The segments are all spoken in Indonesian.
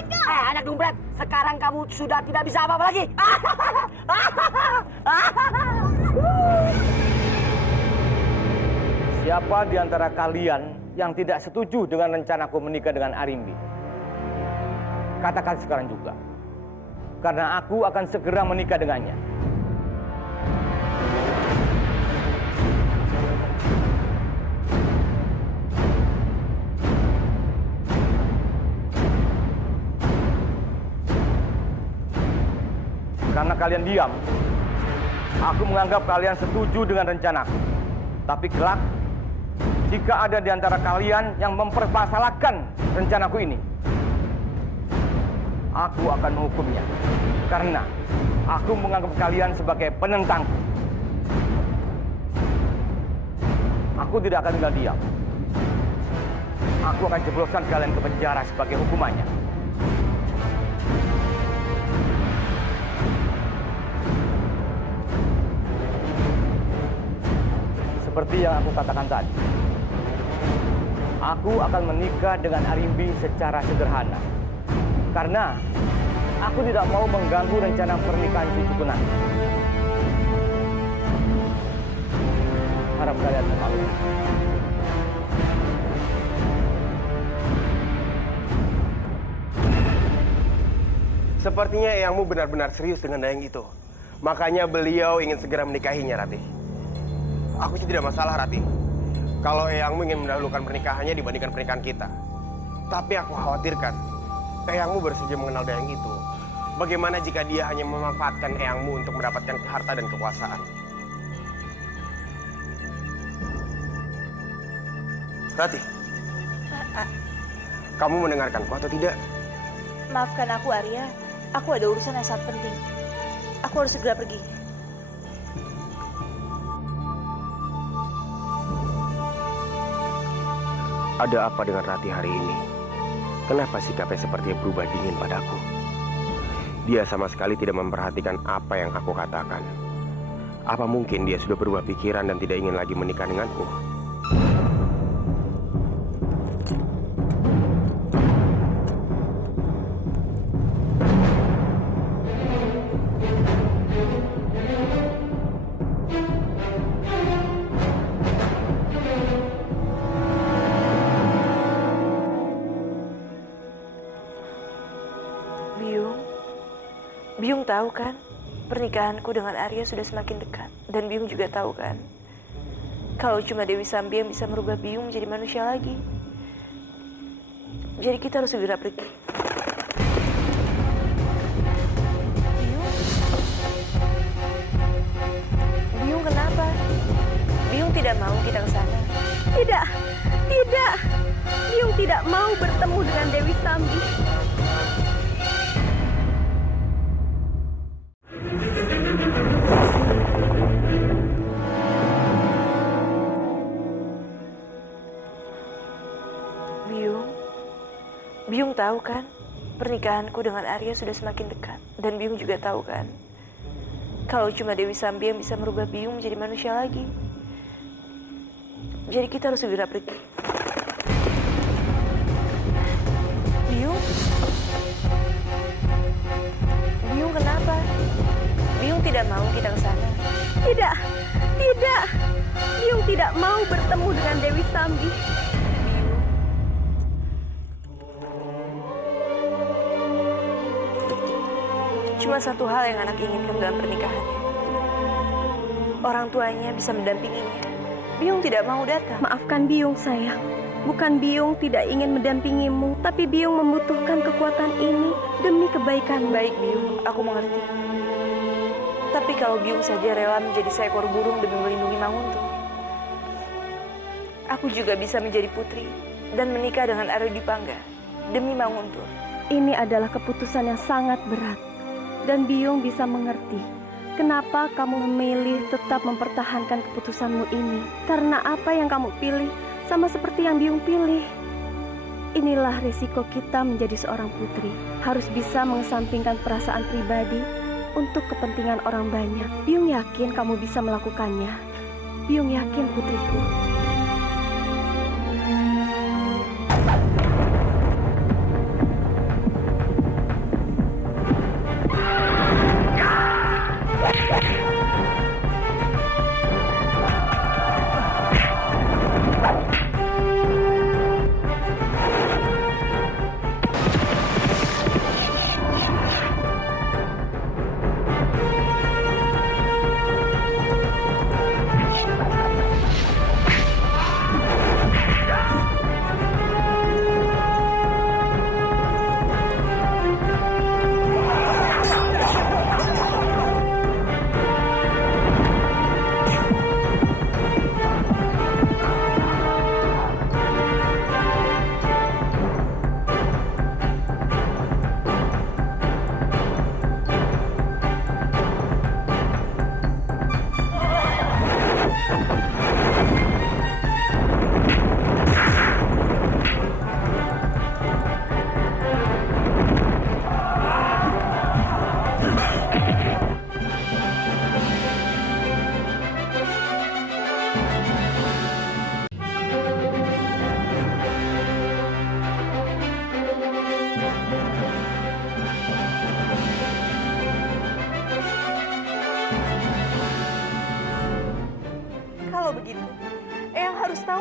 mereka. Anak dompet, sekarang kamu sudah tidak bisa apa-apa lagi. Siapa di antara kalian yang tidak setuju dengan rencanaku menikah dengan Arimbi? Katakan sekarang juga. Karena aku akan segera menikah dengannya. Karena kalian diam, aku menganggap kalian setuju dengan rencanaku. Tapi kelak, jika ada di antara kalian yang mempermasalahkan rencanaku ini, aku akan menghukumnya. Karena aku menganggap kalian sebagai penentangku. Aku tidak akan tinggal diam. Aku akan jebloskan kalian ke penjara sebagai hukumannya. Seperti yang aku katakan tadi, aku akan menikah dengan Arimbi secara sederhana. Karena aku tidak mau mengganggu rencana pernikahan cucuku nanti. Harap kalian memaklumi. Sepertinya eyangmu benar-benar serius dengan Dayang itu. Makanya beliau ingin segera menikahinya, Ratih. Aku sih tidak masalah, Ratih, kalau eyangmu ingin mendahulukan pernikahannya dibandingkan pernikahan kita. Tapi aku khawatirkan, eyangmu baru saja mengenal Dayang itu. Bagaimana jika dia hanya memanfaatkan eyangmu untuk mendapatkan harta dan kekuasaan? Ratih, kamu mendengarkanku atau tidak? Maafkan aku, Arya. Aku ada urusan yang sangat penting. Aku harus segera pergi. Ada apa dengan Ratih hari ini? Kenapa sikapnya sepertinya berubah dingin padaku? Dia sama sekali tidak memperhatikan apa yang aku katakan. Apa mungkin dia sudah berubah pikiran dan tidak ingin lagi menikah denganku? Byung tahu kan, pernikahanku dengan Arya sudah semakin dekat. Dan Byung juga tahu kan, kalau cuma Dewi Sambi yang bisa merubah Byung menjadi manusia lagi. Jadi kita harus segera pergi. Byung kenapa? Byung tidak mau kita ke sana. Tidak, tidak. Byung tidak mau bertemu dengan Dewi Sambi. Byung tahu kan, pernikahanku dengan Arya sudah semakin dekat. Dan Byung juga tahu kan, kalau cuma Dewi Sambi yang bisa merubah Byung menjadi manusia lagi. Jadi kita harus segera pergi. Byung kenapa? Byung tidak mau kita ke sana. Tidak, tidak. Byung tidak mau bertemu dengan Dewi Sambi. Cuma satu hal yang anak inginkan dalam pernikahannya. Orang tuanya bisa mendampinginya. Byung tidak mau datang. Maafkan Byung, sayang. Bukan Byung tidak ingin mendampingimu, tapi Byung membutuhkan kekuatan ini demi kebaikan. Baik, Byung. Aku mengerti. Tapi kalau Byung saja rela menjadi seekor burung demi melindungi Manguntung, aku juga bisa menjadi putri dan menikah dengan Arya Dipangga demi Manguntung. Ini adalah keputusan yang sangat berat. Dan Byung bisa mengerti kenapa kamu memilih tetap mempertahankan keputusanmu ini. Karena apa yang kamu pilih sama seperti yang Byung pilih. Inilah risiko kita menjadi seorang putri. Harus bisa mengesampingkan perasaan pribadi untuk kepentingan orang banyak. Byung yakin kamu bisa melakukannya. Byung yakin, putriku.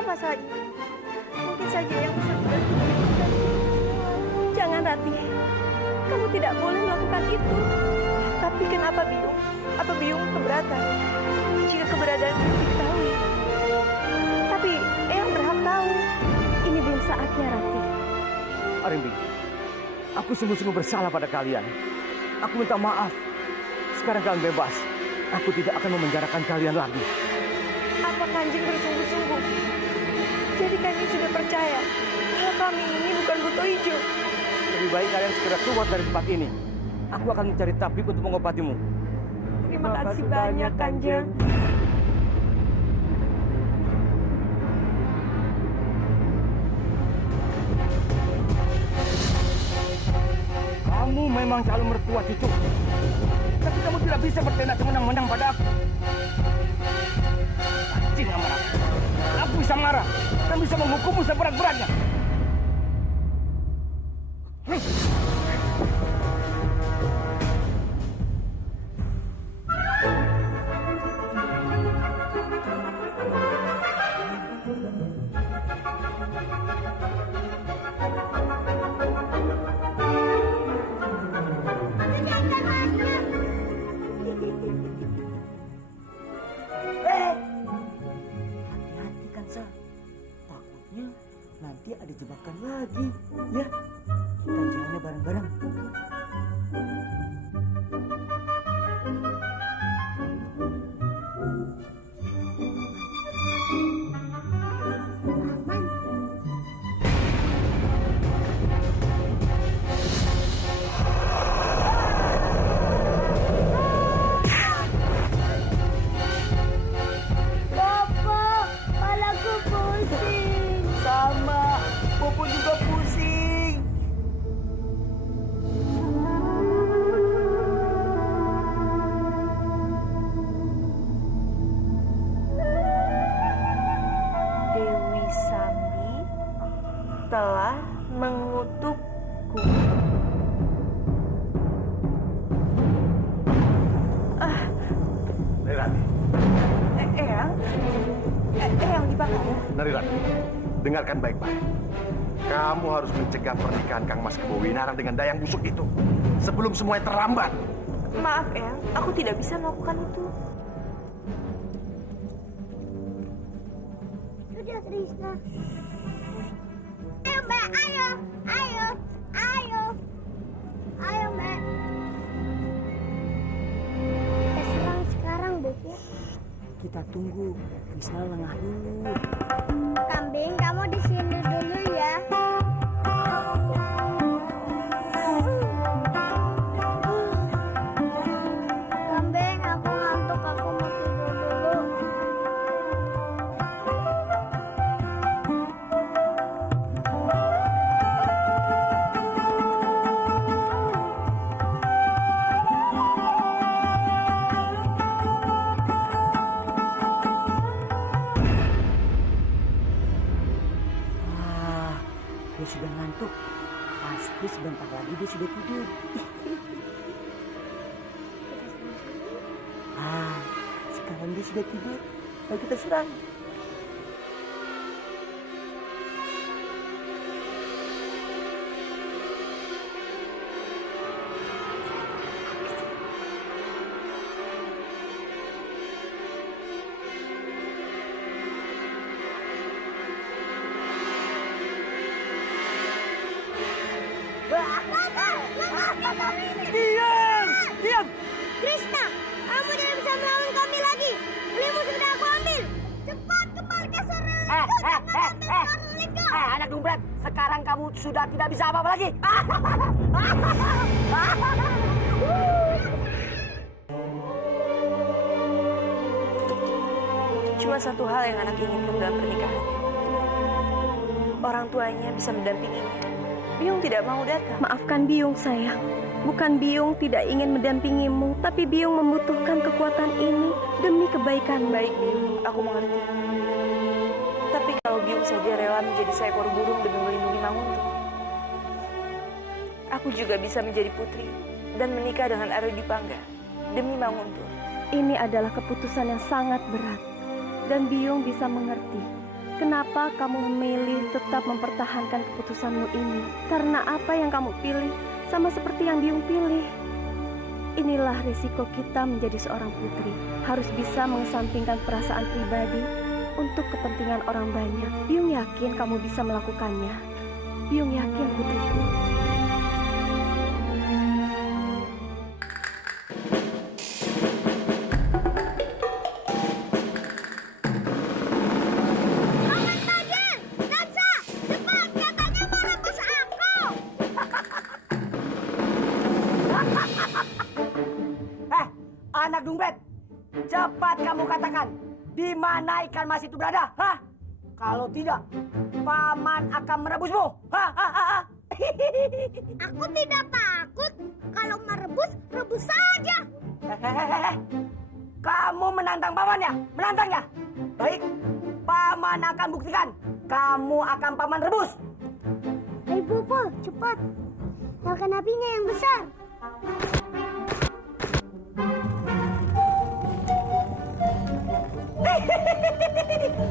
masalah ini, mungkin saja yang bisa membantu kita. Jangan, Rati. Kamu tidak boleh melakukan itu. Tapi kenapa Biung? Apa Biung keberatan jika keberadaan Biung diketahui? Tapi Eyang berhak tahu. Ini belum saatnya, Rati. Arimbi, aku sungguh-sungguh bersalah pada kalian. Aku minta maaf. Sekarang kalian bebas. Aku tidak akan memenjarakan kalian lagi. Apa Kanjeng bersungguh-sungguh? Jadi Kanjeng sudah percaya kalau kami ini bukan buto hijau. Lebih baik kalian segera keluar dari tempat ini. Aku akan mencari tabib untuk mengobatimu. Terima kasih banyak, Kanjeng. Kamu memang calon mertua cucu. Tapi kamu tidak bisa bertindak semenang-menang pada aku. Anjing amarah. Aku bisa marah dan bisa menghukummu seberat-beratnya. Hati-hati kan, Sa. Takutnya nanti ada jebakan lagi. Ya, kita jalannya bareng-bareng. Sama, Bobo juga pusing. Dewi Sambi telah mengutukku. Narirati, Eyang dibakar ya? Narirati, dengarkan baik-baik. Kamu harus mencegah pernikahan Kang Mas Kebowinarang dengan Dayang Busuk itu sebelum semuanya terlambat. Maaf Eyang, aku tidak bisa melakukan itu. Sudah, Trisna. Ayo, Mbak. Ayo. Ayo. Ayo. Ayo, Mbak. Kita serang sekarang, Bob, ya. Kita tunggu Krisna lengah dulu. Kambing, kamu di sini dulu ya. Kambing, aku ngantuk. Aku mau tidur dulu. Wah, dia sudah ngantuk. Pasti sebentar lagi dia sudah tidur. Sekarang dia sudah tidur. Ayo kita serang. Diam! Krishna, kamu tidak bisa melawan kami lagi. Belimu sudah aku ambil. Cepat kembali ke surga. Anak dumbret, sekarang kamu sudah tidak bisa apa-apa lagi. Cuma satu hal yang anak inginkan dalam pernikahannya. Orang tuanya bisa mendampinginya. Biung tidak mau datang. Maafkan Biung, sayang. Bukan Biung tidak ingin mendampingimu, tapi Biung membutuhkan kekuatan ini demi kebaikan. Baik Biung, aku mengerti. Tapi kalau Biung saja rela menjadi seekor burung demi melindungi Manguntung, aku juga bisa menjadi putri dan menikah dengan Arya Dipangga demi Manguntung. Ini adalah keputusan yang sangat berat, dan Biung bisa mengerti. kenapa kamu memilih tetap mempertahankan keputusanmu ini? Karena apa yang kamu pilih sama seperti yang Byung pilih. Inilah risiko kita menjadi seorang putri. Harus bisa mengesampingkan perasaan pribadi untuk kepentingan orang banyak. Byung yakin kamu bisa melakukannya. Byung yakin, putriku. Anak Dungbet, cepat kamu katakan di mana ikan mas itu berada, hah? Kalau tidak, paman akan merebusmu. Aku tidak takut. Kalau merebus, rebus saja. Kamu menantang pamannya, menantangnya. Baik, paman akan buktikan. Kamu akan paman rebus. Ayo Bopo, cepat. Nyalakan apinya yang besar.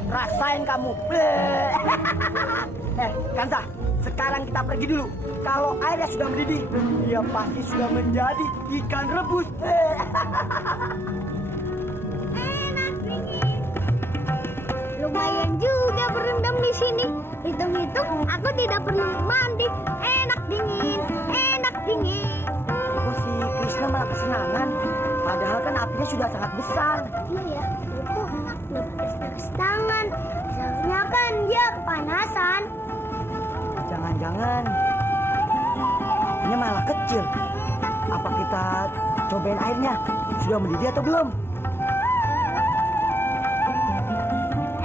Rasain kamu. Kansa, sekarang kita pergi dulu. Kalau airnya sudah mendidih, dia pasti sudah menjadi ikan rebus. Enak dingin. Lumayan juga berendam di sini. Hitung-hitung, aku tidak perlu mandi. Enak dingin, enak dingin. Oh, si Krishna malah kesenangan. Padahal kan apinya sudah sangat besar. Iya ya, Bopo. Lepas tangan. Seharusnya kan dia kepanasan. Jangan-jangan apinya malah kecil. Apa kita cobain airnya? Sudah mendidih atau belum?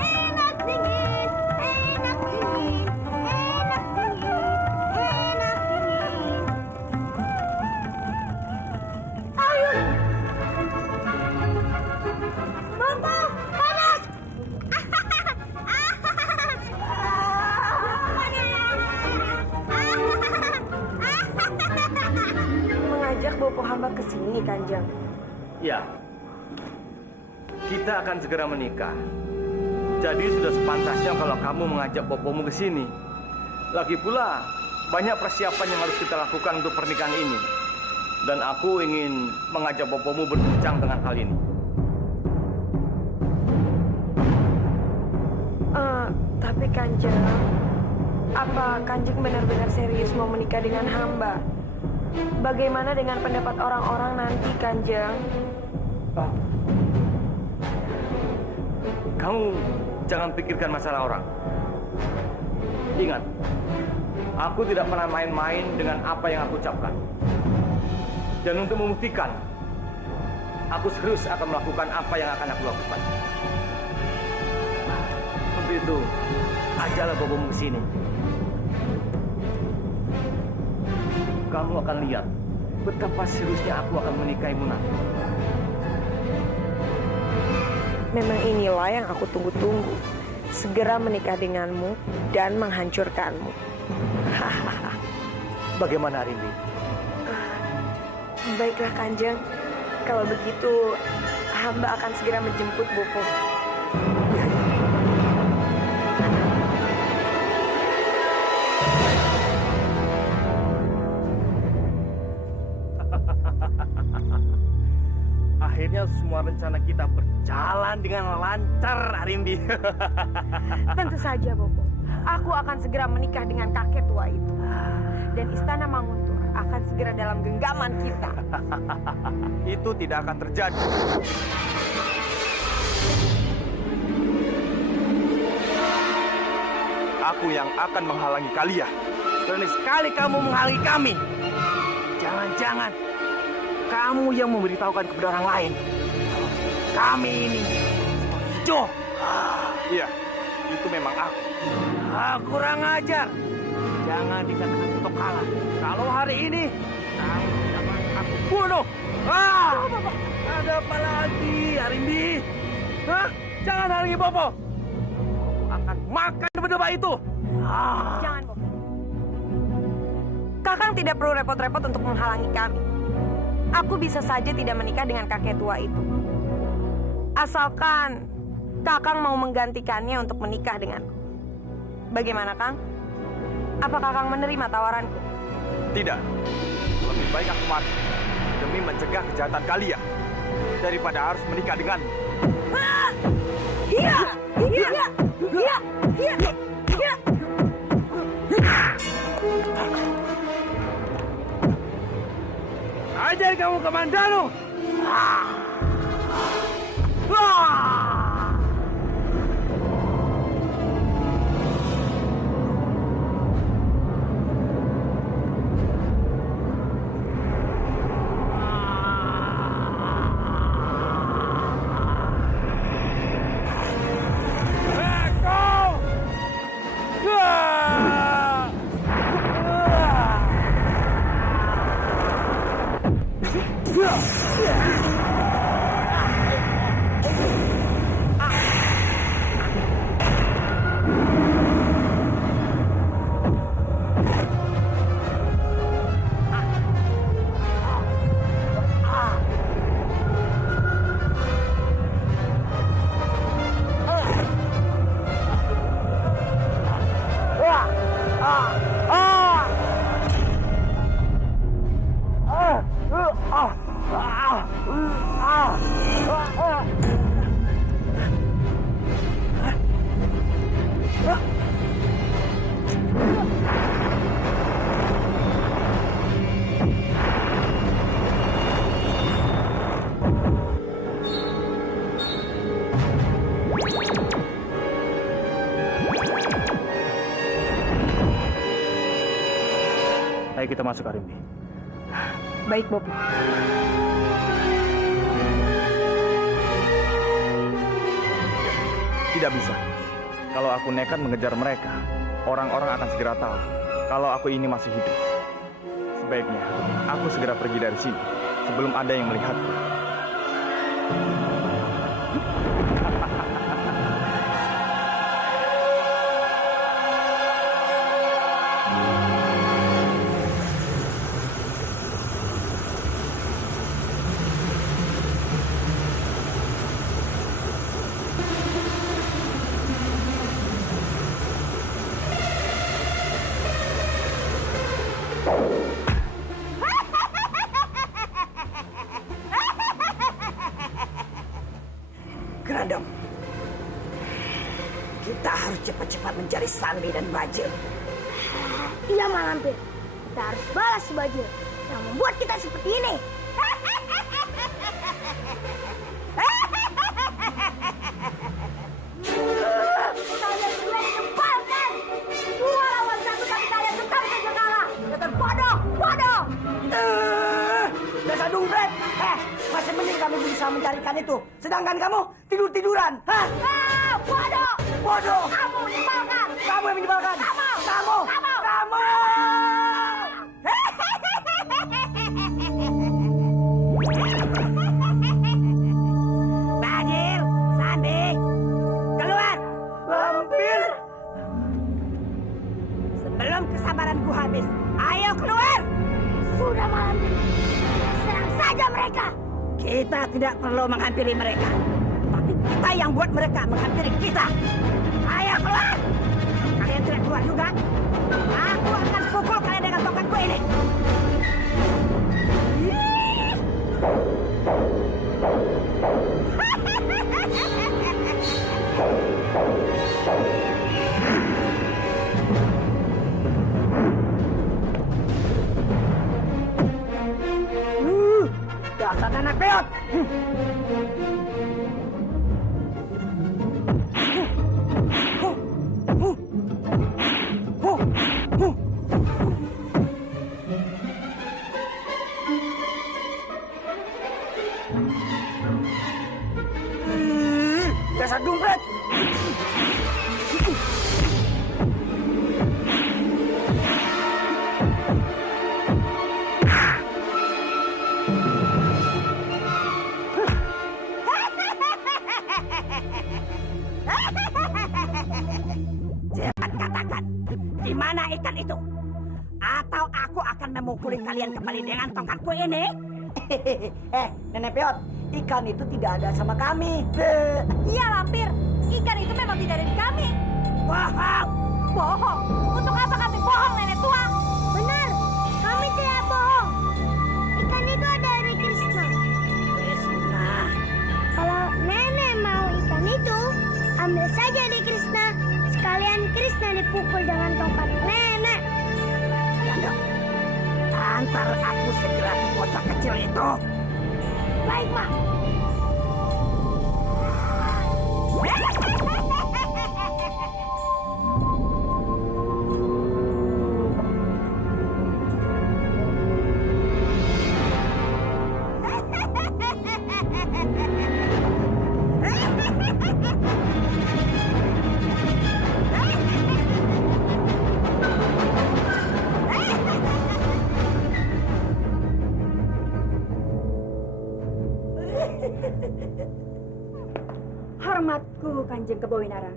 Enak dingin, enak dingin, enak dingin, enak dingin. Ayo. Bopo, panas. Mengajak Bopo hamba ke sini, Kanjeng. Ya, kita akan segera menikah. Jadi sudah sepantasnya kalau kamu mengajak bopomu ke sini. Lagi pula, banyak persiapan yang harus kita lakukan untuk pernikahan ini. Dan aku ingin mengajak bopomu berbincang dengan hal ini. Tapi Kanjeng, apa Kanjeng benar-benar serius mau menikah dengan hamba? Bagaimana dengan pendapat orang-orang nanti, Kanjeng? Kamu jangan pikirkan masalah orang. Ingat, aku tidak pernah main-main dengan apa yang aku ucapkan. Dan untuk membuktikan, aku serius akan melakukan apa yang akan aku lakukan. Untuk itu, ajalah bopomu ke sini. Kamu akan lihat betapa seriusnya aku akan menikahimu nanti. Memang inilah yang aku tunggu-tunggu. Segera menikah denganmu dan menghancurkanmu. Bagaimana, Rindy? Baiklah, Kanjeng. Kalau begitu, hamba akan segera menjemput Bopo. Akhirnya semua rencana kita berjalan dengan lancar, Arimbi. Tentu saja, Bopo. Aku akan segera menikah dengan kakek tua itu. Dan istana Manguntur akan segera dalam genggaman kita. Itu tidak akan terjadi. Aku yang akan menghalangi kalian. Berani sekali kamu menghalangi kami. Jangan-jangan kamu yang memberitahukan kepada orang lain. Kami ini hijau. Iya, itu memang aku. Kurang ajar. Jangan dikatakan untuk kalah. Kalau hari ini kamu dapat aku bunuh. Ada apa lagi, Arimbi? Jangan halangi Bopo. Akan makan berdua itu. Jangan, Bopo. Kakang tidak perlu repot-repot untuk menghalangi kami. Aku bisa saja tidak menikah dengan kakek tua itu. Asalkan Kakang mau menggantikannya untuk menikah denganku. Bagaimana, Kang? Apa Kakang menerima tawaranku? Tidak. Lebih baik aku mati demi mencegah kejahatan kalian daripada harus menikah denganmu. Iya, iya, iya, iya, iya. Ajar kamu ke Mandano. Ayo kita masuk, Arimbi. Baik, Bopo. Tidak bisa. Kalau aku nekat mengejar mereka, orang-orang akan segera tahu kalau aku ini masih hidup. Sebaiknya aku segera pergi dari sini sebelum ada yang melihatku. Grandong, kita harus cepat-cepat mencari Sambi dan Bajil. Iya, Malampir. Kita harus balas si Bajil yang membuat kita seperti ini. Kalian berdua menyebalkan. Dua lawan satu, tapi kalian tetap saja kalah. Dasar bodoh, bodoh. Dasar dungret. Masih mending kami berusaha mencarikan itu. Sedangkan kamu tidur-tiduran. Hah? Bodoh. Bodoh. Kamu menyebalkan. Kamu yang menyebalkan. Kamu. Bajil, Sambi, keluar. Lampir. Sebelum kesabaranku habis, ayo keluar. Sudah, Malampir. Serang saja mereka. Kita tidak perlu menghampiri mereka, tapi kita yang buat mereka menghampiri kita. Ayo keluar. Kalian tidak keluar juga, aku akan pukul kalian dengan tongkatku ini. Dasar anak peot. Dasar dumpret. Cepat katakan, di mana ikan itu? Atau aku akan memukuli kalian kembali dengan tongkatku ini? Nenek Peot, ikan itu tidak ada sama kami. Iya, Lampir. ikan itu memang tidak dari kami. Bohong! Bohong! Untuk apa kami bohong, nenek tua? Benar, kami tidak bohong. Ikan itu dari Krishna. Krishna. Kalau nenek mau ikan itu, ambil saja di Krishna. Sekalian Krishna dipukul dengan tongkat nenek. Gandho, antar aku segera ke bocah kecil itu. Baik, Mak. Hormatku, Kanjeng Kebawinarang.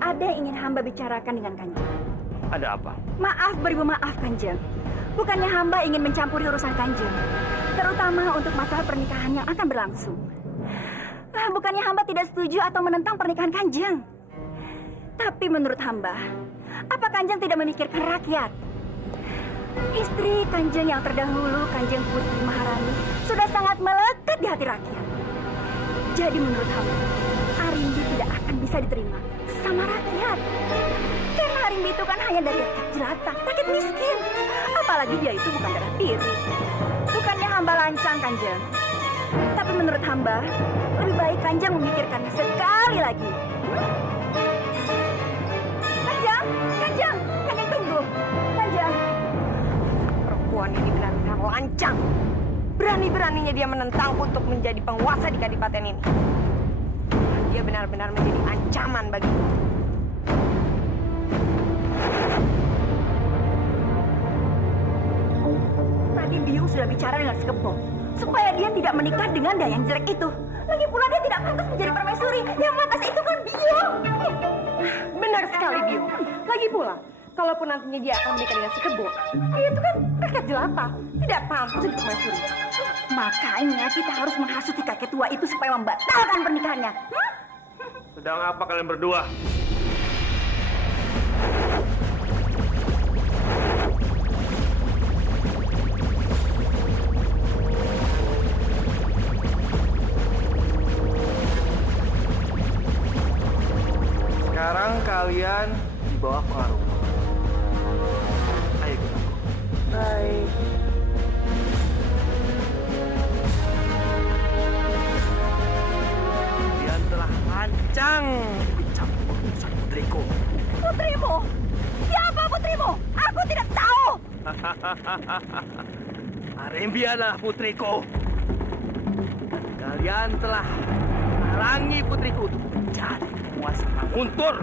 Ada yang ingin hamba bicarakan dengan Kanjeng. Ada apa? Maaf beribu maaf, Kanjeng. Bukannya hamba ingin mencampuri urusan Kanjeng, terutama untuk masalah pernikahan yang akan berlangsung. Bukannya hamba tidak setuju atau menentang pernikahan Kanjeng. Tapi menurut hamba, apa Kanjeng tidak memikirkan rakyat? Istri Kanjeng yang terdahulu, Kanjeng Putri Maharani, sudah sangat melekat di hati rakyat. Jadi menurut hamba, Arimbi tidak akan bisa diterima sama rakyat. Karena Arimbi itu kan hanya dari rakyat jelata, rakyat miskin. Apalagi dia itu bukan darah biru. Bukannya hamba lancang, Kanjeng. Tapi menurut hamba, lebih baik Kanjeng memikirkannya sekali lagi. Kanjeng, Kanjeng, Kanjeng tunggu. Kanjeng. Perempuan ini benar-benar lancang. Berani-beraninya dia menentangku untuk menjadi penguasa di kadipaten ini. Dia benar-benar menjadi ancaman bagiku. Tadi Biung sudah bicara dengan Sekebo supaya dia tidak menikah dengan Dayang jelek itu. Lagi pula dia tidak pantas menjadi permaisuri. Yang pantas itu kan Biung. Benar sekali, Biung. Lagi pula, kalaupun nantinya dia akan menikah dengan Sekebo, dia itu kan rakyat jelata, tidak pantas jadi permaisuri. Makanya kita harus menghasuti kakek tua itu supaya membatalkan pernikahannya. Sedang apa kalian berdua? Sekarang kalian di bawah pengaruh. Ayo ikut aku. Baik. Kalian telah lancang mencampur urusan putriku. Putrimu? Siapa putrimu? Aku tidak tahu. Arimbi adalah putriku. Kalian telah menghalangi putriku untuk menjadi penguasa Manguntur.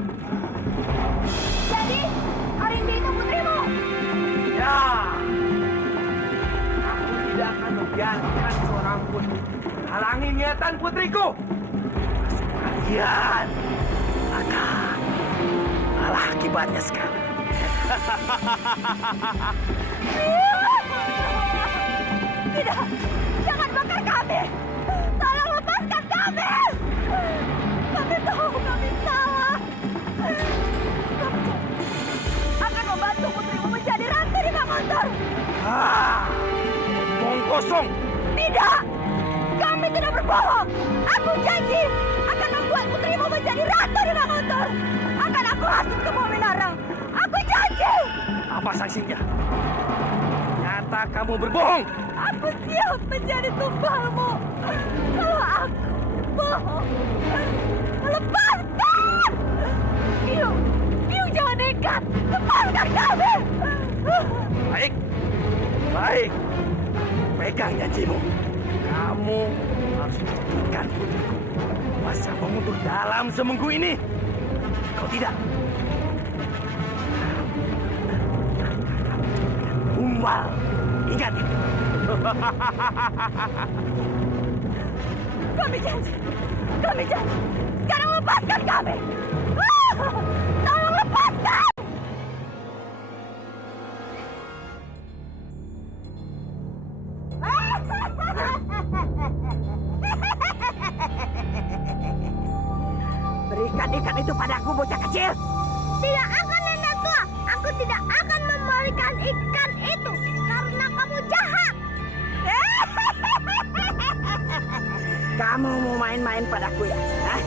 Jadi, Arimbi itu putrimu? Ya, aku tidak akan membiarkan seorang pun menghalangi niatan putriku. Kalian akan malah akibatnya sekarang. Tidak, jangan bakar kami. Tolong lepaskan kami. Kami tahu kami salah. Kami akan membantu putrimu menjadi ratu di Manguntur. Bohong kosong. Tidak, kami tidak berbohong. Aku janji akan membuat putrimu menjadi ratu di Manguntur. Akan aku hasut ke Bawinarang. Aku janji. Apa sanksinya? Ternyata kamu berbohong. Aku siap menjadi tumbalmu. Kalau aku bohong, lepaskan. Biung jangan nekat. Lepaskan kami. Baik, baik. Pegang janjimu. Kamu harus menjadikan putriku masa menguntur dalam seminggu ini. Kau tidak. Umbal. Ingat itu. Kami janji. Kami janji. Sekarang lepaskan kami. Tolong lepaskan. berikan ikan itu padaku, bocah kecil. Tidak akan, nenek tua. Aku tidak akan memberikan ikan itu karena kamu jahat. Kamu mau main-main padaku ya? Hah?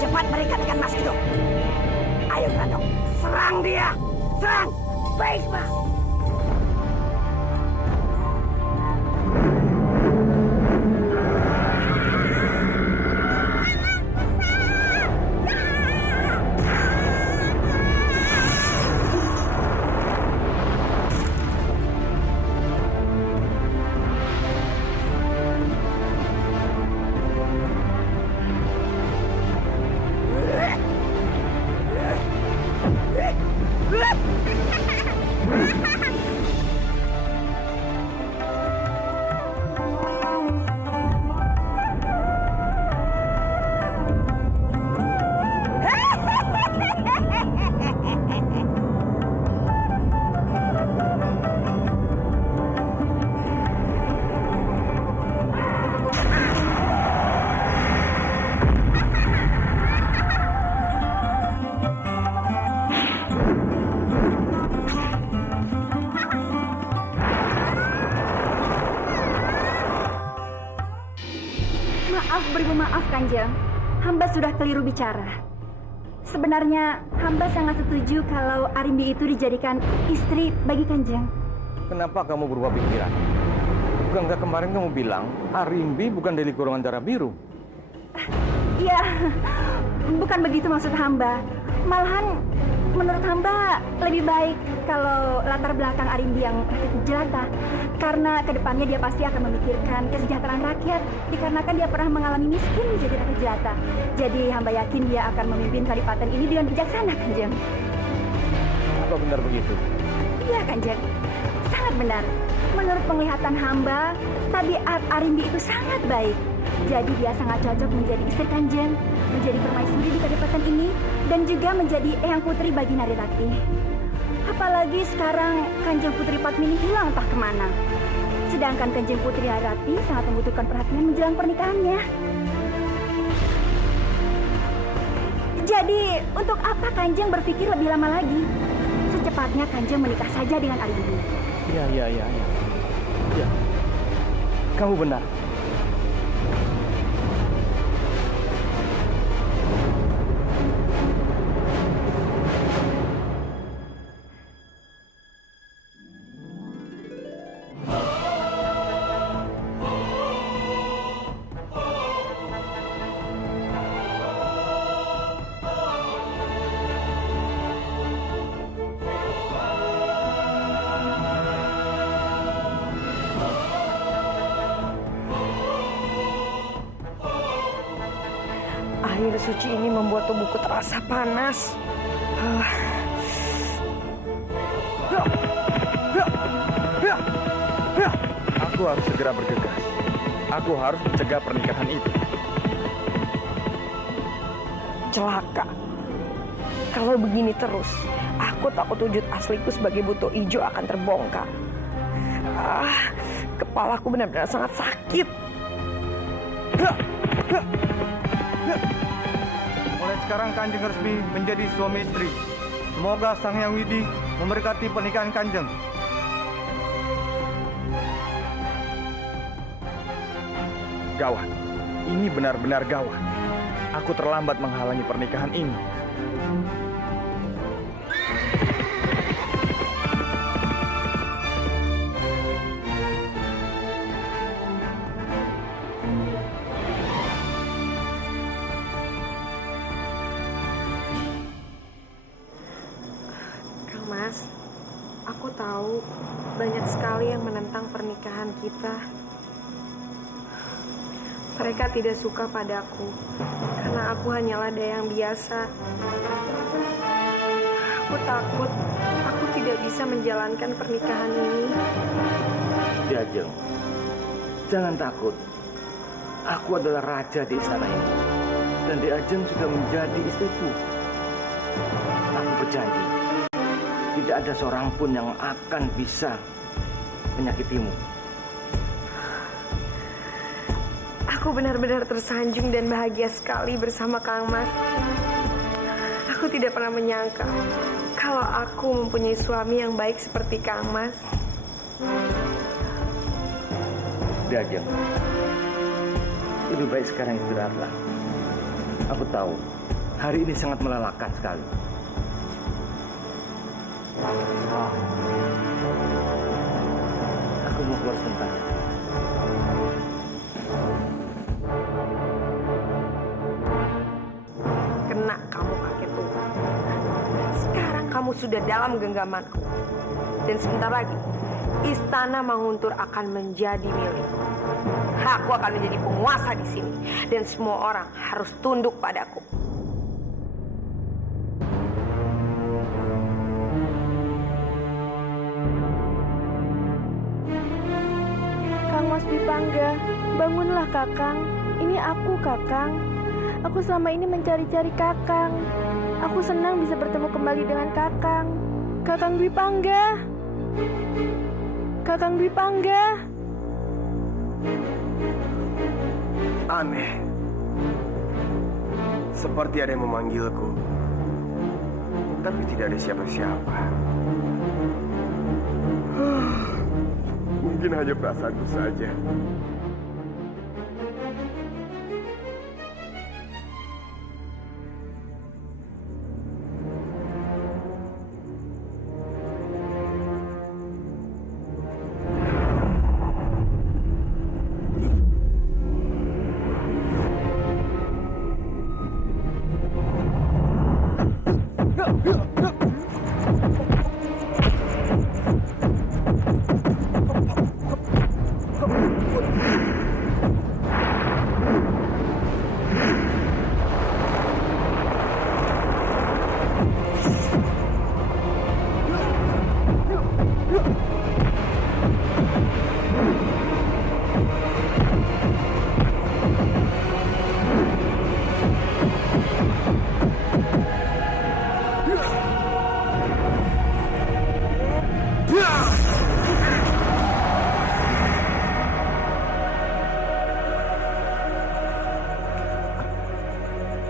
Cepat berikan ikan mas itu. Ayo Rano, serang dia. Serang. Baik, Pak. Maaf Kanjeng, hamba sudah keliru bicara. Sebenarnya hamba sangat setuju kalau Arimbi itu dijadikan istri bagi Kanjeng. Kenapa kamu berubah pikiran? Bukankah kemarin kamu bilang Arimbi bukan dari golongan darah biru? Iya, bukan begitu maksud hamba. Malahan menurut hamba lebih baik kalau latar belakang Arimbi yang rakyat jelata. Karena kedepannya dia pasti akan memikirkan kesejahteraan rakyat. Dikarenakan dia pernah mengalami miskin menjadi rakyat jelata. Jadi hamba yakin dia akan memimpin kadipaten ini dengan bijaksana, Kanjeng. Apa benar begitu? Iya, Kanjeng. Sangat benar. Menurut penglihatan hamba, tabiat Arimbi itu sangat baik. Jadi dia sangat cocok menjadi istri Kanjeng, menjadi permaisuri di kadipaten ini, dan juga menjadi eyang putri bagi Narirati. Apalagi sekarang Kanjeng Putri Padmini hilang entah kemana. Sedangkan Kanjeng Putri Narirati sangat membutuhkan perhatian menjelang pernikahannya. Jadi, untuk apa Kanjeng berpikir lebih lama lagi? Secepatnya Kanjeng menikah saja dengan Arimbi. Iya. Ya. Kamu benar. Air suci ini membuat tubuhku terasa panas. Aku harus segera bergegas. Aku harus mencegah pernikahan itu. Celaka. Kalau begini terus, aku takut wujud asliku sebagai buto ijo akan terbongkar. Kepalaku benar-benar sangat sakit. Mulai sekarang Kanjeng resmi menjadi suami istri. Semoga Sang Hyang Widi memberkati pernikahan Kanjeng. Gawat. Ini benar-benar gawat. Aku terlambat menghalangi pernikahan ini. Mas, aku tahu banyak sekali yang menentang pernikahan kita. Mereka tidak suka padaku karena aku hanyalah dayang biasa. Aku takut aku tidak bisa menjalankan pernikahan ini. Diajeng, jangan takut. Aku adalah raja di istana ini. Dan Diajeng sudah menjadi istriku. Aku berjanji, tidak ada seorang pun yang akan bisa menyakitimu. Aku benar-benar tersanjung dan bahagia sekali bersama Kang Mas. Aku tidak pernah menyangka kalau aku mempunyai suami yang baik seperti Kang Mas. Udah aja. Lebih baik sekarang istirahatlah. Aku tahu hari ini sangat melelahkan sekali. Aku mau keluar sebentar. Kena kamu kakek tua. Sekarang kamu sudah dalam genggamanku. Dan sebentar lagi, Istana Manguntur akan menjadi milikku. Aku akan menjadi penguasa di sini. Dan semua orang harus tunduk padaku. Kang Mas Dwipangga, bangunlah Kakang. Ini aku, Kakang. Aku selama ini mencari-cari Kakang. Aku senang bisa bertemu kembali dengan Kakang. Kakang Dwipangga. Kakang Dwipangga. Aneh. Seperti ada yang memanggilku. Tapi tidak ada siapa-siapa. Mungkin hanya perasaanku saja.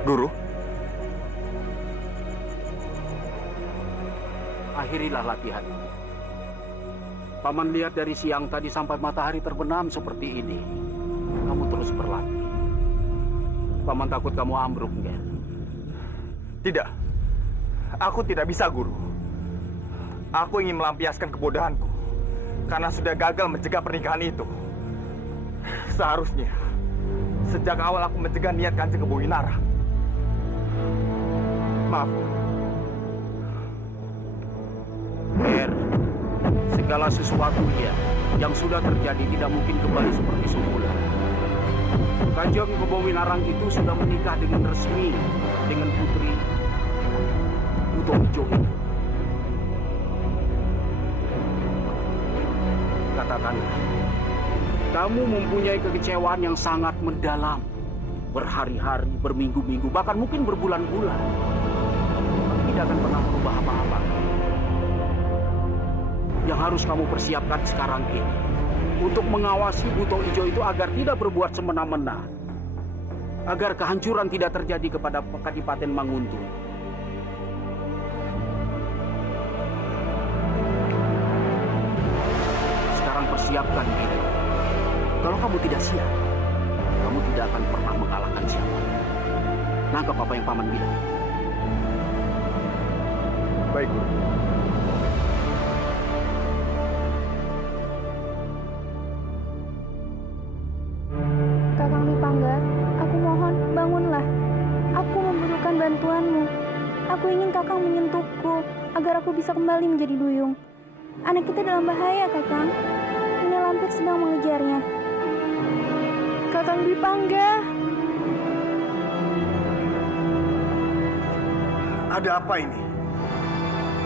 Guru, akhirilah latihan ini. Paman lihat dari siang tadi sampai matahari terbenam seperti ini. Kamu terus berlatih. Paman takut kamu ambruk, Nger. tidak. Aku tidak bisa, Guru. Aku ingin melampiaskan kebodohanku karena sudah gagal mencegah pernikahan itu. Seharusnya sejak awal aku mencegah niat Kanjeng Kebo Winara. Maaf. Nger, segala sesuatunya yang sudah terjadi tidak mungkin kembali seperti semula. Kanjeng Kebo Winarang itu sudah menikah dengan resmi dengan putri Buto Ijo itu. Katakanlah, kamu mempunyai kekecewaan yang sangat mendalam. Berhari-hari, berminggu-minggu, bahkan mungkin berbulan-bulan. Tidak akan pernah merubah apa-apa. Yang harus kamu persiapkan sekarang ini untuk mengawasi Buto Ijo itu agar tidak berbuat semena-mena, agar kehancuran tidak terjadi kepada Kadipaten Manguntur. Sekarang persiapkan diri. Kalau kamu tidak siap, kamu tidak akan pernah mengalahkan siapa. Nangkep apa yang Paman bilang. Baik, Guru. Kakang Dwipangga, aku mohon bangunlah. Aku membutuhkan bantuanmu. Aku ingin Kakang menyentuhku agar aku bisa kembali menjadi duyung. Anak kita dalam bahaya, Kakang. Ini lampir sedang mengejarnya. Kakang Dwipangga. Ada apa ini?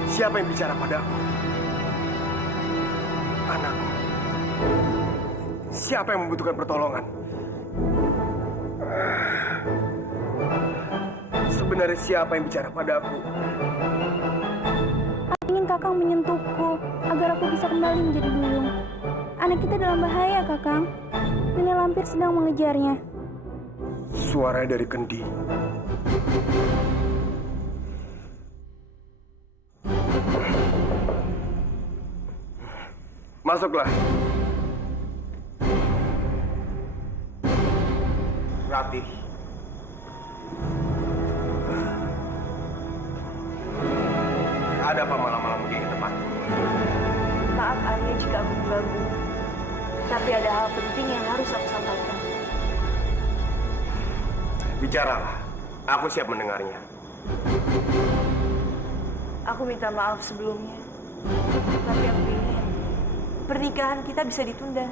Siapa yang bicara padaku? Anakku. Siapa yang membutuhkan pertolongan? Sebenarnya siapa yang bicara padaku? Aku ingin Kakang menyentuhku agar aku bisa kembali menjadi duyung. Anak kita dalam bahaya, Kakang. Ini lampir sedang mengejarnya. Suara dari Kendi. Masuklah. Ratih. Ada apa malam-malam begini ke tempat? Maaf Arya jika aku mengganggu. Tapi ada hal penting yang harus aku sampaikan. Bicaralah. Aku siap mendengarnya. Aku minta maaf sebelumnya. Tapi aku ingin pernikahan kita bisa ditunda.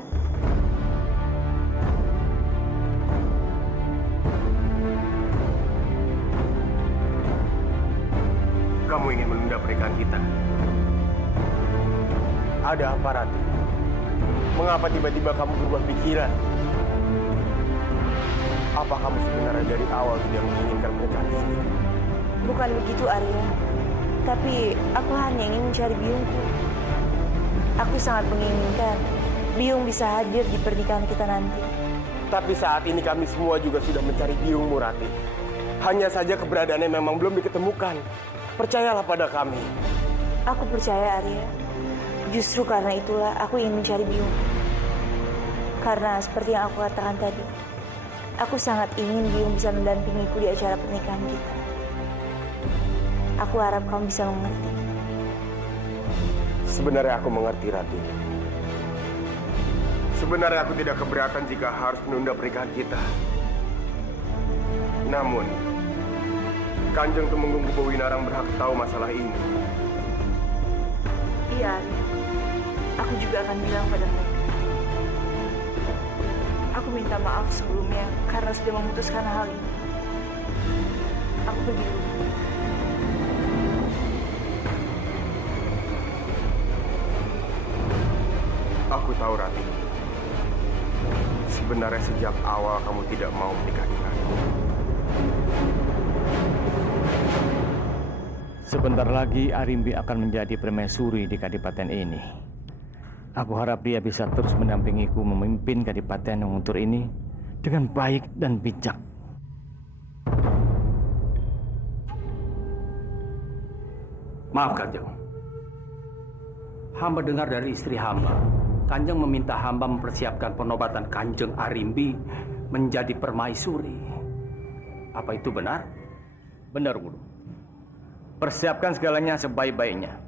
Kamu ingin menunda pernikahan kita? Ada apa, Ratih? Mengapa tiba-tiba kamu berubah pikiran? Apa kamu sebenarnya dari awal tidak menginginkan pernikahan ini? Bukan begitu Arya. Tapi aku hanya ingin mencari biungku. Aku sangat menginginkan biung bisa hadir di pernikahan kita nanti. Tapi saat ini kami semua juga sudah mencari biungmu, Ratih. Hanya saja keberadaannya memang belum diketemukan. Percayalah pada kami. Aku percaya Arya. Justru karena itulah aku ingin mencari biung. Karena seperti yang aku katakan tadi, aku sangat ingin biung bisa mendampingiku di acara pernikahan kita. Aku harap kamu bisa mengerti. Sebenarnya aku mengerti, Ratih. Sebenarnya aku tidak keberatan jika harus menunda pernikahan kita. Namun, Kanjeng Tumenggung Kubowinarang berhak tahu masalah ini. Iya, Arya. Aku juga akan bilang pada mereka. Aku minta maaf sebelumnya karena sudah memutuskan hal ini. Aku pergi dulu. Aku tahu, Ratih. Sebenarnya sejak awal kamu tidak mau menikah denganku. Sebentar lagi Arimbi akan menjadi permaisuri di kadipaten ini. Aku harap dia bisa terus mendampingiku memimpin kadipaten Nguntur ini dengan baik dan bijak. Maaf Kanjeng. Hamba dengar dari istri hamba, Kanjeng meminta hamba mempersiapkan penobatan Kanjeng Arimbi menjadi permaisuri. Apa itu benar? Benar, Guru. Persiapkan segalanya sebaik-baiknya.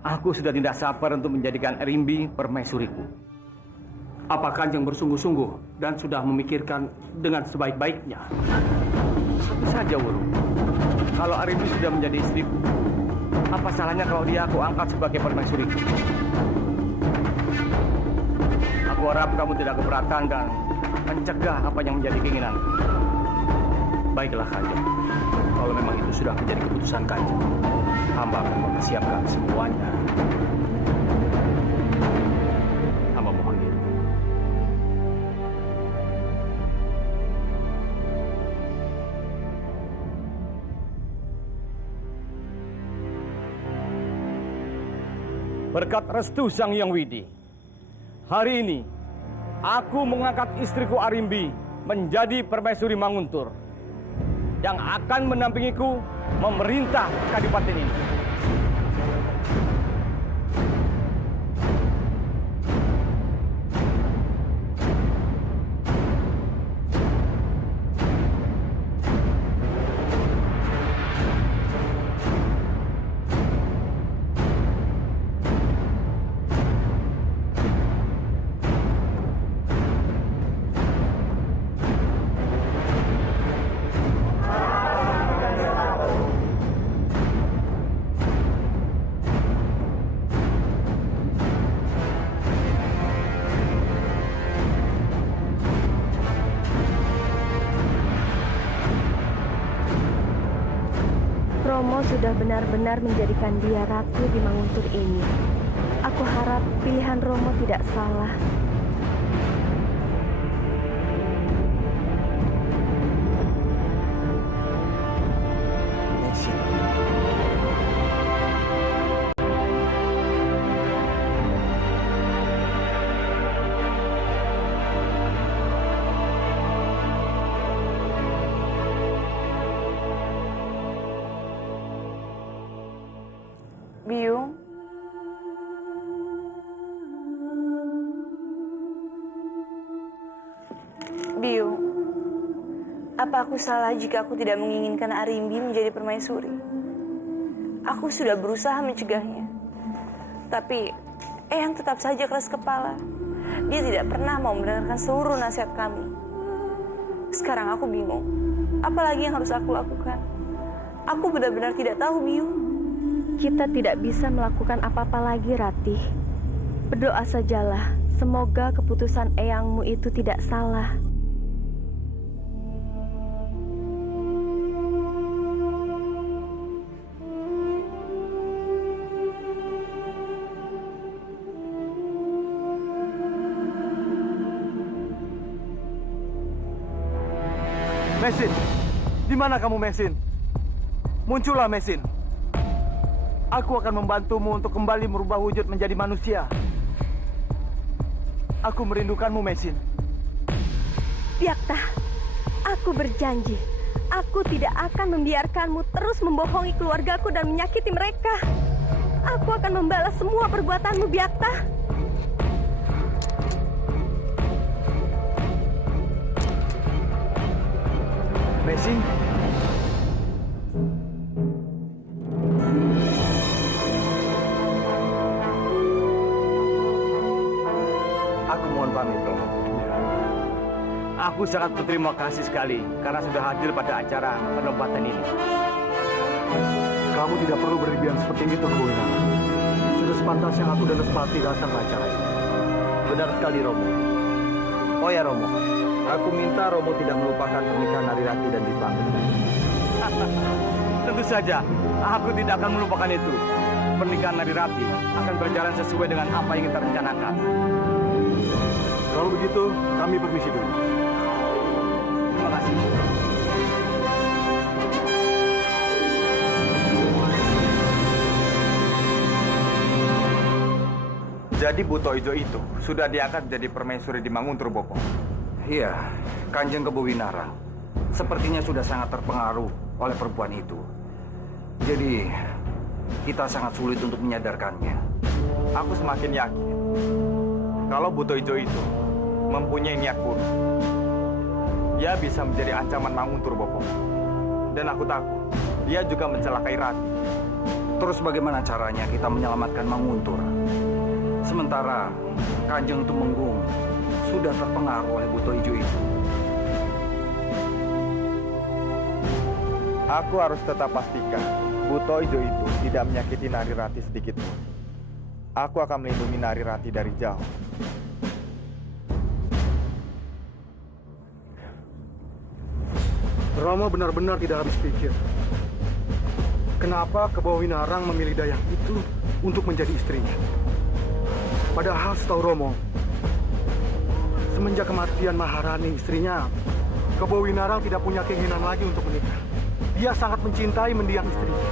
Aku sudah tidak sabar untuk menjadikan Arimbi permaisuriku. Apa Kanjeng bersungguh-sungguh dan sudah memikirkan dengan sebaik-baiknya? Tentu saja, Guru. Kalau Arimbi sudah menjadi istriku, apa salahnya kalau dia aku angkat sebagai permaisuriku? Aku harap kamu tidak keberatan dan mencegah apa yang menjadi keinginan. Baiklah Kanjeng. Kalau memang itu sudah menjadi keputusan Kanjeng, hamba akan mempersiapkan semuanya. Hamba mohon diri. Berkat restu Sang Hyang Widi, hari ini aku mengangkat istriku Arimbi menjadi permaisuri Manguntur yang akan mendampingiku memerintah kadipaten ini. Romo sudah benar-benar menjadikan dia ratu di Manguntur ini. Aku harap pilihan Romo tidak salah. Biung, Biung, apa aku salah jika aku tidak menginginkan Arimbi menjadi permaisuri? Aku sudah berusaha mencegahnya. Tapi Eyang tetap saja keras kepala. Dia tidak pernah mau mendengarkan seluruh nasihat kami. Sekarang aku bingung. Apalagi yang harus aku lakukan? Aku benar-benar tidak tahu, Biung. Kita tidak bisa melakukan apa-apa lagi, Ratih. Berdoa sajalah, semoga keputusan eyangmu itu tidak salah. Mesin, di mana kamu, Mesin? Muncullah, Mesin. Aku akan membantumu untuk kembali merubah wujud menjadi manusia. Aku merindukanmu, Mesin. Biakta, aku berjanji, aku tidak akan membiarkanmu terus membohongi keluargaku dan menyakiti mereka. Aku akan membalas semua perbuatanmu, Biakta. Mesin. Aku mohon pamit, Romo. Aku sangat berterima kasih sekali karena sudah hadir pada acara penobatan ini. Kamu tidak perlu berlebihan seperti itu, Kebu Winara. Sudah sepantasnya aku dan Respati datang ke acara ini. Benar sekali, Romo. Oh ya, Romo. Aku minta Romo tidak melupakan pernikahan Narirati dan Dipangga. Tentu saja, aku tidak akan melupakan itu. Pernikahan Narirati akan berjalan sesuai dengan apa yang kita rencanakan. Kalau begitu, kami permisi dulu. Terima kasih. Jadi Buto Ijo itu sudah diangkat jadi permaisuri di Manguntur, Bopo. Iya, Kanjeng Kebu Winara sepertinya sudah sangat terpengaruh oleh perempuan itu. Jadi, kita sangat sulit untuk menyadarkannya. Aku semakin yakin kalau Buto Ijo itu mempunyai niat buruk. Dia bisa menjadi ancaman Manguntur, Bopo. Dan aku takut dia juga mencelakai Rati. Terus bagaimana caranya kita menyelamatkan Manguntur? Sementara Kanjeng Tumenggung sudah terpengaruh oleh Buto Ijo itu. Aku harus tetap pastikan Buto Ijo itu tidak menyakiti Narirati sedikit pun. Aku akan melindungi Narirati dari jauh. Romo benar-benar tidak habis pikir. Kenapa Kebu Winarang memilih Dayang itu untuk menjadi istrinya? Padahal setahu Romo, semenjak kematian Maharani istrinya, Kebu Winarang tidak punya keinginan lagi untuk menikah. Dia sangat mencintai mendiang istrinya.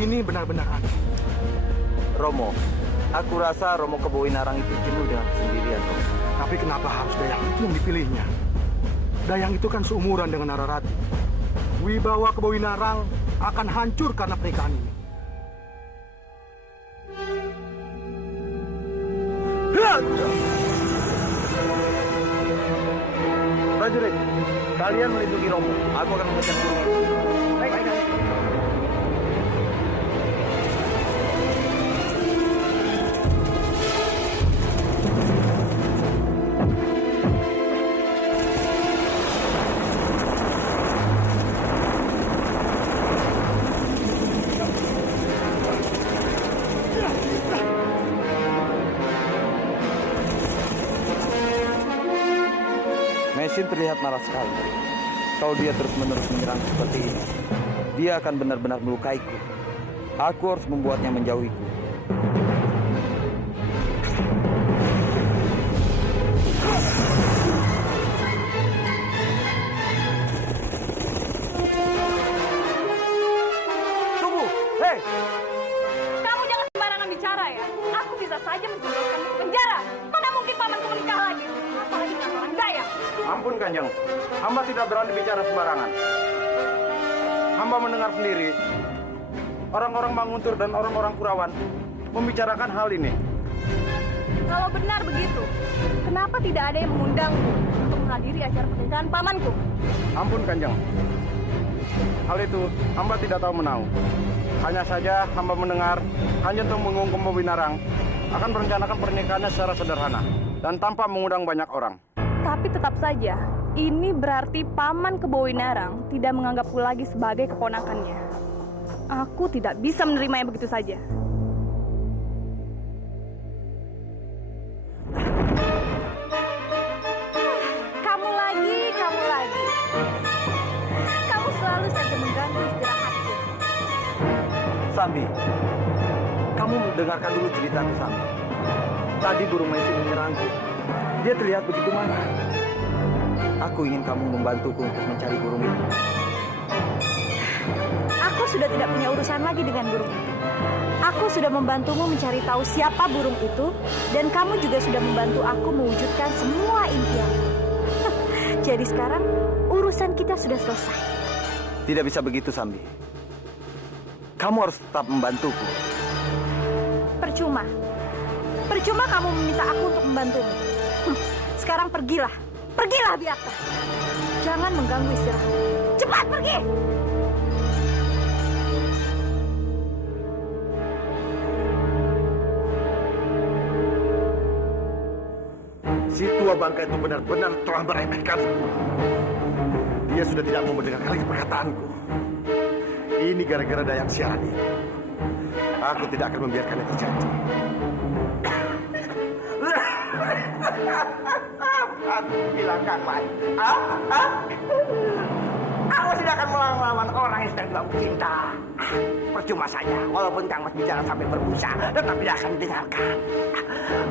Ini benar-benar aneh. Romo, aku rasa Romo Kebu Winarang itu jenuh dengan sendirian, Romo. Tapi kenapa harus Dayang itu yang dipilihnya? Dayang itu kan seumuran dengan Nararati. Wibawa Kebu Winarang akan hancur karena pernikahan ini. Prajurit, kalian melindungi Romo. Aku akan mengejar burung. Baik. Mesin terlihat marah sekali. Kalau dia terus-menerus menyerang seperti ini, dia akan benar-benar melukaiku. Aku harus membuatnya menjauhiku. Tunggu! Hei! Kamu jangan sembarangan bicara ya. Aku bisa saja menjebloskanmu ke penjara. Mana mungkin pamanku menikah lagi? Apalagi dengan orang Dayang. Ampun, Kanjeng. Hamba tidak berani bicara sembarangan. Hamba mendengar sendiri orang-orang Manguntur dan orang-orang Kurawan membicarakan hal ini. Kalau benar begitu, kenapa tidak ada yang mengundangmu untuk menghadiri acara pernikahan pamanku. Ampun Kanjeng. Hal itu hamba tidak tahu menau. Hanya saja hamba mendengar Kanjeng Tumenggung Kembowinarang akan merencanakan pernikahannya secara sederhana dan tanpa mengundang banyak orang. Tapi tetap saja, ini berarti Paman Kembowinarang tidak menganggapku lagi sebagai keponakannya. Aku tidak bisa menerimanya begitu saja. Kamu lagi. Kamu selalu saja mengganggu istirahatku. Sambi, kamu mendengarkan dulu ceritaku, Sambi. Tadi burung Mesin menyerangku. Dia terlihat begitu marah. Aku ingin kamu membantuku untuk mencari burung itu. Aku sudah tidak punya urusan lagi dengan burung itu. Aku sudah membantumu mencari tahu siapa burung itu, dan kamu juga sudah membantu aku mewujudkan semua impianku. Jadi sekarang urusan kita sudah selesai. Tidak bisa begitu, Sambi. Kamu harus tetap membantuku. Percuma. Percuma kamu meminta aku untuk membantumu. Sekarang pergilah. Pergilah, Biakta. Jangan mengganggu istirahat. Cepat pergi! Si tua bangka itu benar-benar telah meremehkanku. Dia sudah tidak mau mendengarkan lagi perkataanku. Ini gara-gara dayang siaran itu. Aku tidak akan membiarkannya terjadi. Aku bilang kapan? Aku tidak akan melawan orang yang sedang dalam cinta. Percuma saja, walaupun Kang Mas bicara sampai berbusa, tetap tidak akan didengarkan.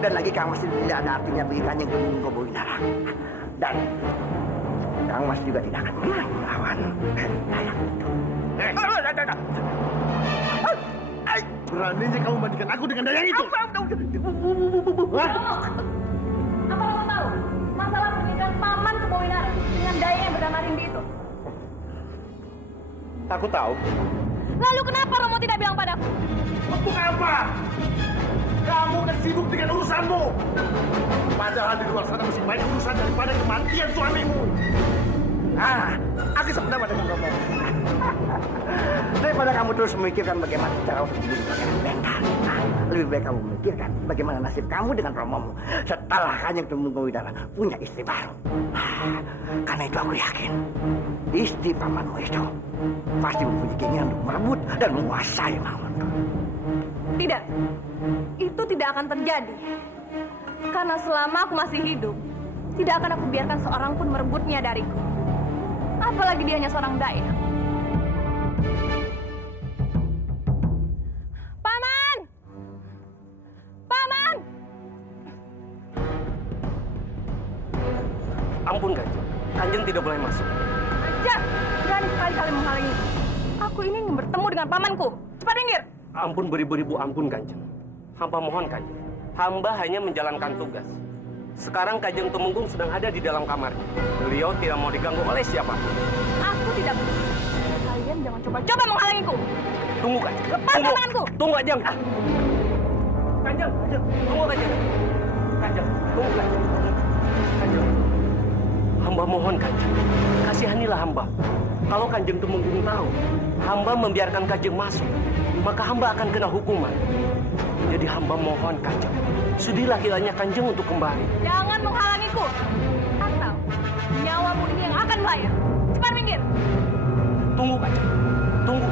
Dan lagi Kang Mas tidak ada artinya bagi Kanjeng Tumenggung Kembowinarang. Dan Kang Mas juga tidak akan melawan dayang itu. Beraninya kamu bandingkan aku dengan dayang itu? Apa kamu tahu masalah pernikahan Paman Kembowinarang dengan dayang yang bernama Rimbi itu? Aku tahu. Lalu kenapa Romo tidak bilang padaku? Untuk apa? Kamu udah sibuk dengan urusanmu. Padahal di luar sana masih banyak urusan daripada kematian suamimu. Aku sependapat dengan Romo. Daripada kamu terus memikirkan bagaimana cara untuk membunuh Pangeran Bentar, lebih baik kamu memikirkan bagaimana nasib kamu dengan Romomu setelah Kanjeng Tumenggung Kembowinarang punya istri baru. Karena itu aku yakin istri pamanmu itu pasti mempunyai keinginan untuk merebut dan menguasai Mangunku. Tidak, itu tidak akan terjadi. Karena selama aku masih hidup, tidak akan aku biarkan seorang pun merebutnya dariku. Apalagi dia hanya seorang dayang. Paman! Paman! Ampun, Kanjeng. Kanjeng tidak boleh masuk. Ajar! Berani sekali kalian menghalangi. Aku ini ingin bertemu dengan pamanku. Cepat minggir! Ampun beribu-ribu ampun, Kanjeng. Hamba mohon, Kanjeng. Hamba hanya menjalankan tugas. Sekarang Kanjeng Tumenggung sedang ada di dalam kamarnya. Beliau tidak mau diganggu oleh siapapun. Aku tidak peduli. Kalian jangan coba-coba menghalangiku. Tunggu, Kanjeng. Lepaskan tanganku. Tunggu, Kanjeng. Kanjeng, Kanjeng. Tunggu, Kanjeng. Kanjeng, tunggu, Kanjeng. Kanjeng. Hamba mohon, Kanjeng. Kasihanilah hamba. Kalau Kanjeng Tumenggung tahu, hamba membiarkan Kanjeng masuk, maka hamba akan kena hukuman. Jadi hamba mohon, Kanjeng. Sudilah kiranya Kanjeng untuk kembali. Jangan menghalangiku. Atau nyawamu ini yang akan melayang. Cepat minggir. Tunggu, Kanjeng. Tunggu.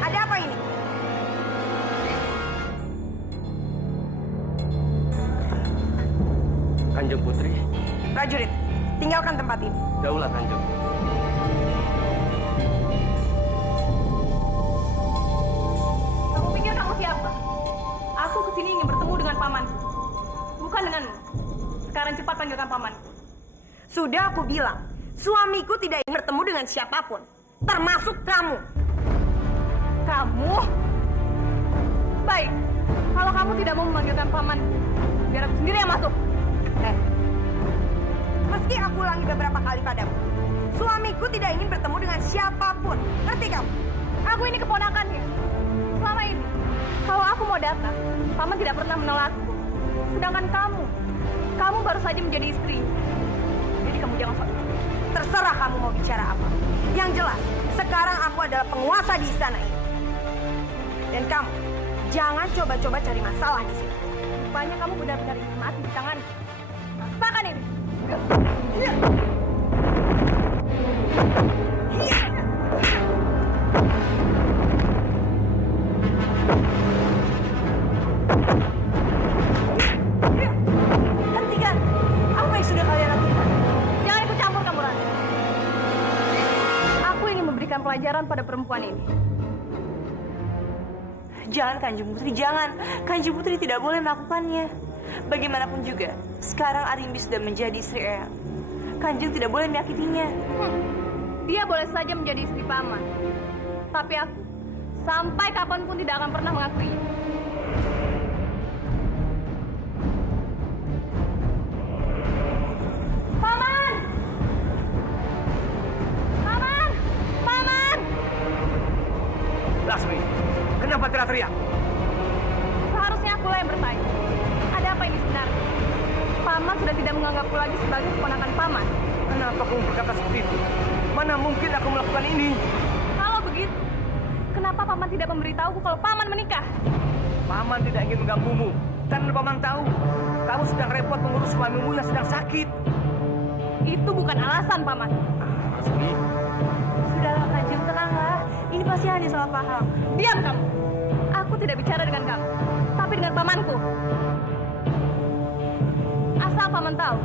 Ada apa ini? Kanjeng Putri. Prajurit, tinggalkan tempat ini. Daulah, Kanjeng. Kamu pikir kamu siapa? Aku kesini ingin bertemu dengan pamanku. Bukan denganmu. Sekarang cepat panggilkan pamanku. Sudah aku bilang, suamiku tidak ingin bertemu dengan siapapun, termasuk kamu. Kamu? Baik. Kalau kamu tidak mau memanggilkan pamanku, biar aku sendiri yang masuk. Meski aku ulangi beberapa kali padamu, suamiku tidak ingin bertemu dengan siapapun. Ngerti kamu? Aku ini keponakannya. Selama ini, kalau aku mau datang, Paman tidak pernah menolakku. Sedangkan kamu baru saja menjadi istri. Jadi kamu jangan sok. Terserah kamu mau bicara apa. Yang jelas, sekarang aku adalah penguasa di istana ini. Dan kamu, jangan coba-coba cari masalah di sini. Rupanya kamu benar-benar ingin mati di tangan. Rasakan ini. Hentikan! Apa yang sudah kalian lakukan? Jangan ikut campur kamu, Rani. Aku ingin memberikan pelajaran pada perempuan ini. Jangan, Kanjeng Putri, jangan. Kanjeng Putri tidak boleh melakukannya. Bagaimanapun juga, sekarang Arimbi sudah menjadi istri Eyang. Kanjeng tidak boleh menyakitinya. Dia boleh saja menjadi istri Paman. Tapi aku, sampai kapanpun tidak akan pernah mengakui. Paman! Paman! Paman! Lasmi, kenapa teriak-teriak? Seharusnya akulah yang bertanya. Ada apa ini sebenarnya? Paman sudah tidak menganggapku lagi sebagai keponakan Paman. Kenapa kamu berkata seperti itu? Mana mungkin aku melakukan ini? Kalau begitu, kenapa Paman tidak memberitahuku kalau Paman menikah? Paman tidak ingin mengganggumu. Karena Paman tahu, kamu sedang repot mengurus suamimu yang sedang sakit. Itu bukan alasan, Paman. Lasmi, Sudahlah, Kanjeng, tenanglah. Ini pasti hanya salah paham. Diam kamu. Aku tidak bicara dengan kamu, tapi dengan pamanku. Asal Paman tahu,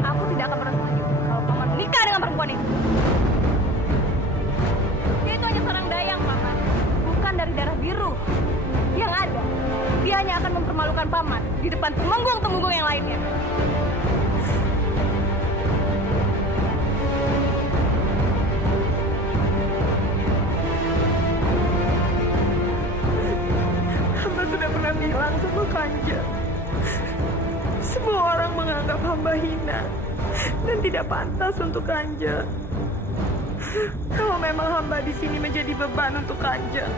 aku tidak akan pernah setuju kalau Paman menikah dengan perempuan itu. Dia itu hanya seorang dayang, Paman. Bukan dari darah biru. Yang ada, dia hanya akan mempermalukan Paman di depan temenggung-temenggung yang lainnya. Hamba sudah pernah bilang sama Kanjeng. Semua orang menganggap hamba hina dan tidak pantas untuk Kanjeng. Kalau memang hamba di sini menjadi beban untuk Kanjeng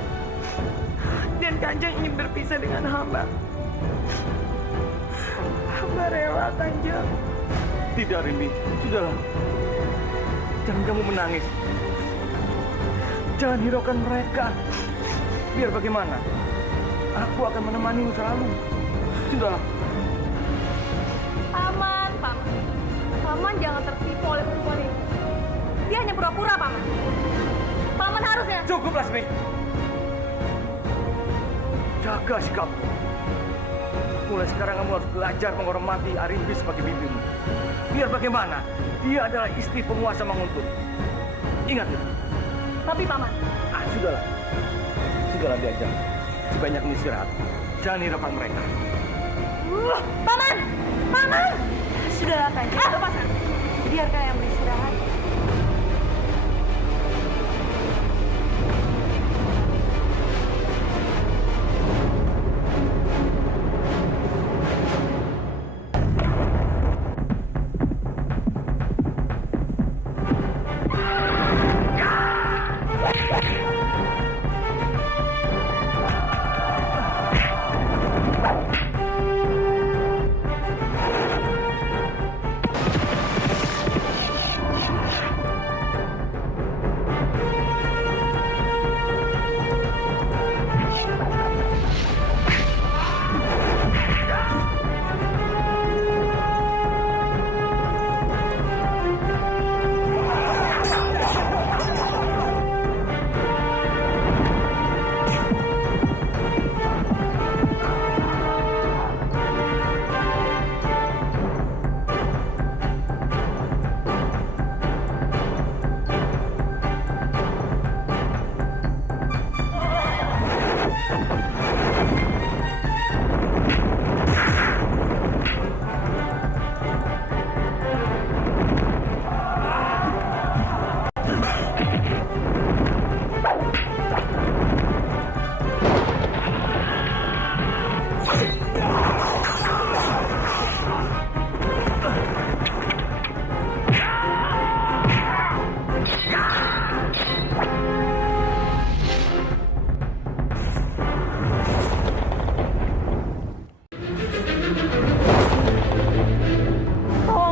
dan Kanjeng ingin berpisah dengan hamba, hamba rela, Kanjeng. tidak Rimbi. Sudahlah. Jangan kamu menangis. Jangan hiraukan mereka. Biar bagaimana, aku akan menemanimu selalu. Sudahlah. Paman. Paman jangan tertipu oleh perempuan ini. Dia hanya pura-pura, Paman. Paman harusnya... Cukup, Lasmi. Jaga sikapmu. Mulai sekarang kamu harus belajar menghormati Arimbi sebagai bibimu. Biar bagaimana, dia adalah istri penguasa Manguntur. Ingat itu. Tapi, Paman... Sudahlah. Sudahlah diajar. Sebanyak istirahat. Jangan hiraukan mereka. Paman! Paman! Sudahlah, Kanjeng. Lepaskan. Biarkan yang beristirahat.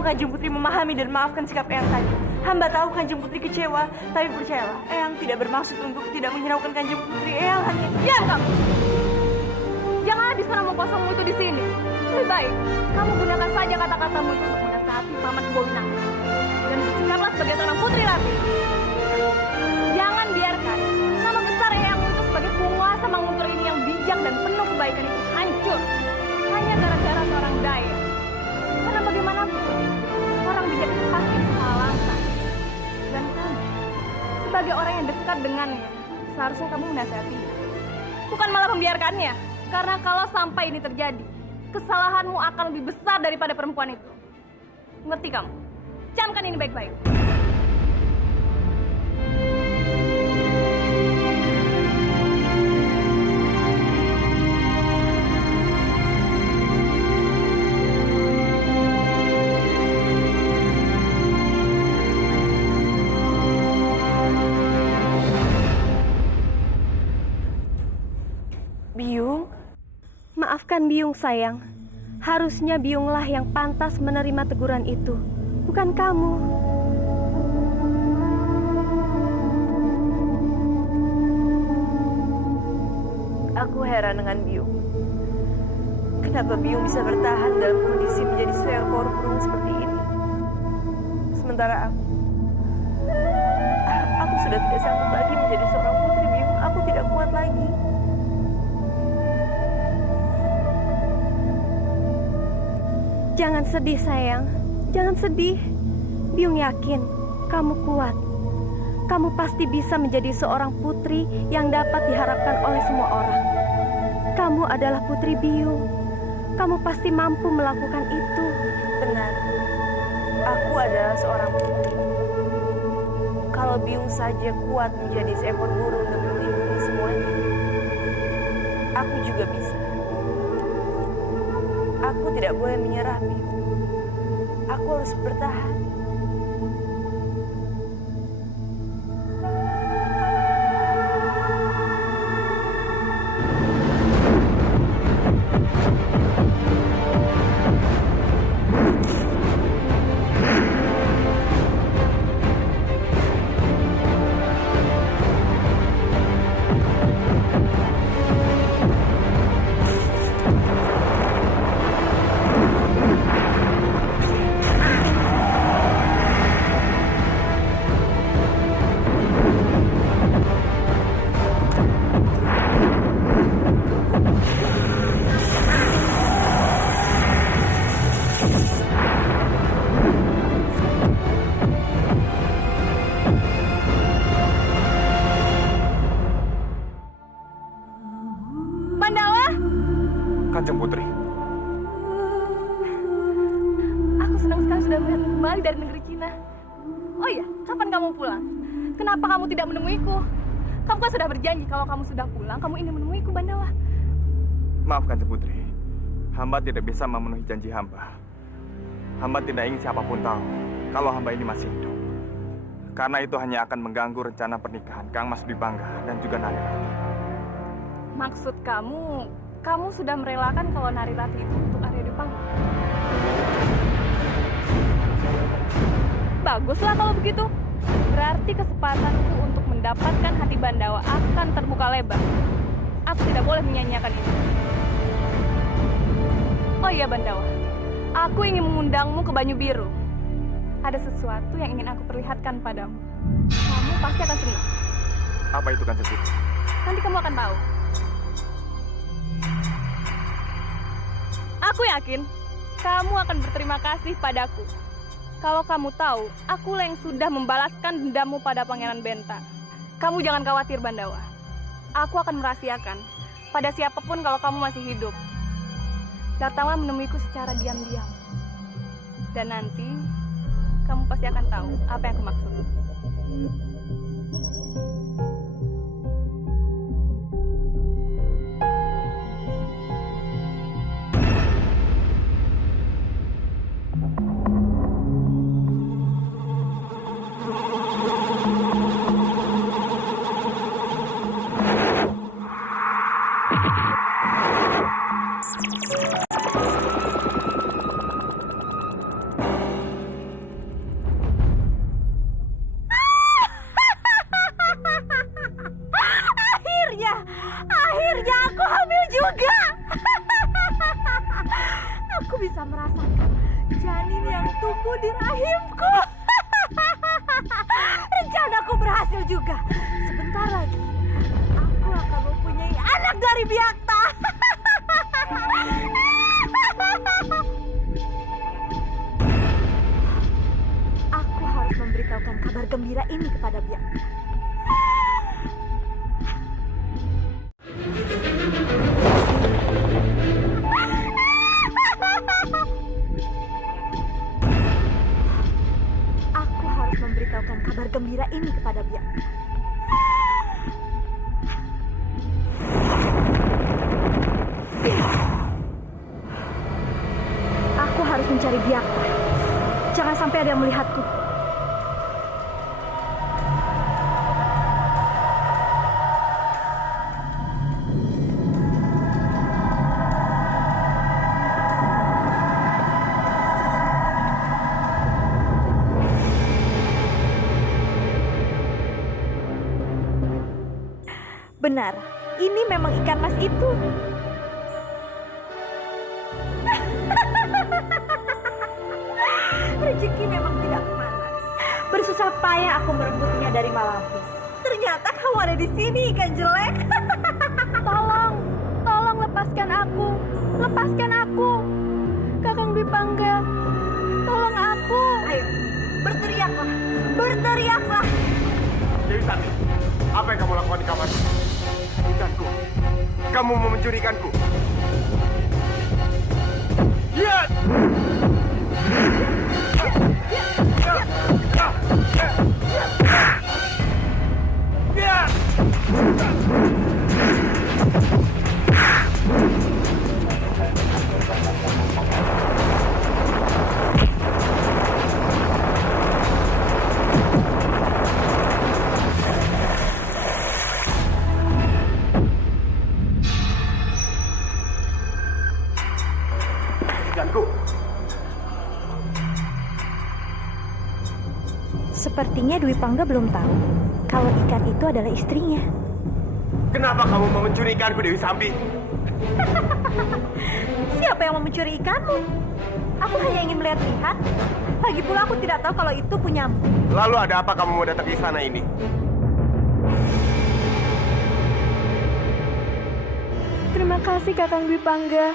Kanjeng Putri memahami dan maafkan sikap Eyang tadi. Hamba tahu Kanjeng Putri kecewa, tapi percayalah, Eyang tidak bermaksud untuk tidak menghiraukan Kanjeng Putri. Eyang hanya... Diam kamu! Jangan habiskan omong kosongmu itu di sini. Lebih baik, kamu gunakan saja kata-katamu itu untuk menasihati Paman Kebawinang. Dan bersikaplah sebagai seorang putri rati. Jangan biarkan nama besar Eyang itu sebagai penguasa Manguntur ini yang bijak dan penuh kebaikan itu hancur. Hanya gara-gara seorang daya. Karena bagaimanapun, orang bijak itu pasti salah langkah. Dan kamu, sebagai orang yang dekat dengannya, seharusnya kamu menasihatinya. Bukan malah membiarkannya. Karena kalau sampai ini terjadi, kesalahanmu akan lebih besar daripada perempuan itu. Ngerti kamu? Camkan ini baik-baik. Biyung? Maafkan Biyung sayang. Harusnya Biyunglah yang pantas menerima teguran itu, bukan kamu. Aku heran dengan Biyung. Kenapa Biyung bisa bertahan dalam kondisi menjadi seekor burung seperti ini? Sementara aku sudah tidak sanggup lagi menjadi seorang putri Biyung. Aku tidak kuat lagi. Jangan sedih sayang, jangan sedih. Biyung yakin kamu kuat. Kamu pasti bisa menjadi seorang putri yang dapat diharapkan oleh semua orang. Kamu adalah putri Biyung. Kamu pasti mampu melakukan itu. Benar, aku adalah seorang putri. Kalau Biyung saja kuat menjadi seekor burung dan melindungi semuanya, aku juga bisa. Aku tidak boleh menyerah, Biyung. Aku harus bertahan. Kanjeng Putri. Aku senang sekali sudah melihat kembali dari negeri Cina. Oh iya, kapan kamu pulang? Kenapa kamu tidak menemuiku? Kamu kan sudah berjanji kalau kamu sudah pulang, kamu ingin menemuiku, Bandawa. Maaf Kanjeng Putri, hamba tidak bisa memenuhi janji hamba. Hamba tidak ingin siapapun tahu kalau hamba ini masih hidup. Karena itu hanya akan mengganggu rencana pernikahan Kang Mas Bibangga dan juga Narirati. Maksud kamu sudah merelakan kalau Narirati itu untuk Arya Dipangga? Baguslah kalau begitu. Berarti kesempatanku untuk mendapatkan hati Bandawa akan terbuka lebar. Aku tidak boleh menyanyiakan itu. Oh iya Bandawa, aku ingin mengundangmu ke Banyu Biru. Ada sesuatu yang ingin aku perlihatkan padamu. Kamu pasti akan senang. Apa itu Kanjeng Putri? Nanti kamu akan tahu. Aku yakin kamu akan berterima kasih padaku. Kalau kamu tahu, akulah yang sudah membalaskan dendammu pada Pangeran Benta. Kamu jangan khawatir, Bandawa. Aku akan merahasiakan pada siapapun kalau kamu masih hidup. Datanglah menemuiku secara diam-diam. Dan nanti, kamu pasti akan tahu apa yang aku maksud. Janin yang tumbuh di rahimku. Rencanaku berhasil juga. Sebentar lagi aku akan mempunyai anak dari Biakta. Aku harus memberitahukan kabar gembira ini kepada Biakta. Aku harus memberitahukan kabar gembira ini kepada Biakta. Aku harus mencari Biakta. Jangan sampai ada yang melihatku. Benar, ini memang ikan mas itu. Rezeki memang tidak kemana. Bersusah payah aku merebutnya dari Malampir. Ternyata kamu ada di sini, ikan jelek. Tolong lepaskan aku. Lepaskan aku. Kakang Dwi Pangga, tolong aku. Ayo, berteriaklah. Berteriaklah. Dewi Santi, apa yang kamu lakukan di kamar? Ikanku. Kamu mau mencuri ikanku. Ya! Ikanku. Sepertinya Dwi Pangga belum tahu kalau ikan itu adalah istrinya. Kenapa kamu mau mencuri ikanku, Dewi Sambi? Siapa yang mau mencuri ikanmu? Aku hanya ingin melihat-lihat. Lagi pula aku tidak tahu kalau itu punyamu. Lalu ada apa kamu mau datang ke istana ini? Terima kasih Kakang Dwi Pangga.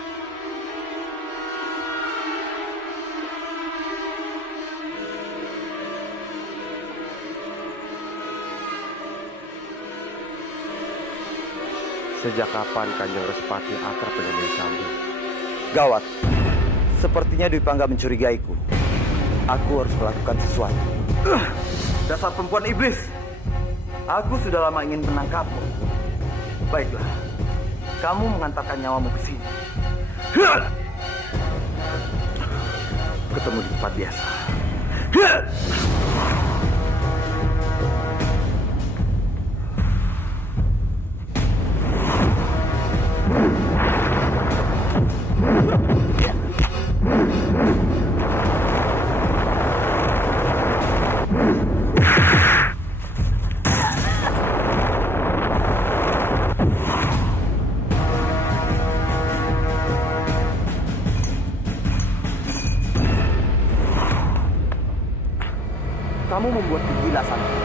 Sejak kapan Kanjeng Respati akrab dengan Dewi Sambi? Gawat. Sepertinya Dwi Pangga mencurigaiku. Aku harus melakukan sesuatu. Dasar perempuan iblis. Aku sudah lama ingin menangkapmu. Baiklah. Kamu mengantarkan nyawamu ke sini. Ketemu di tempat biasa. Kamu membuatku gila, Santi.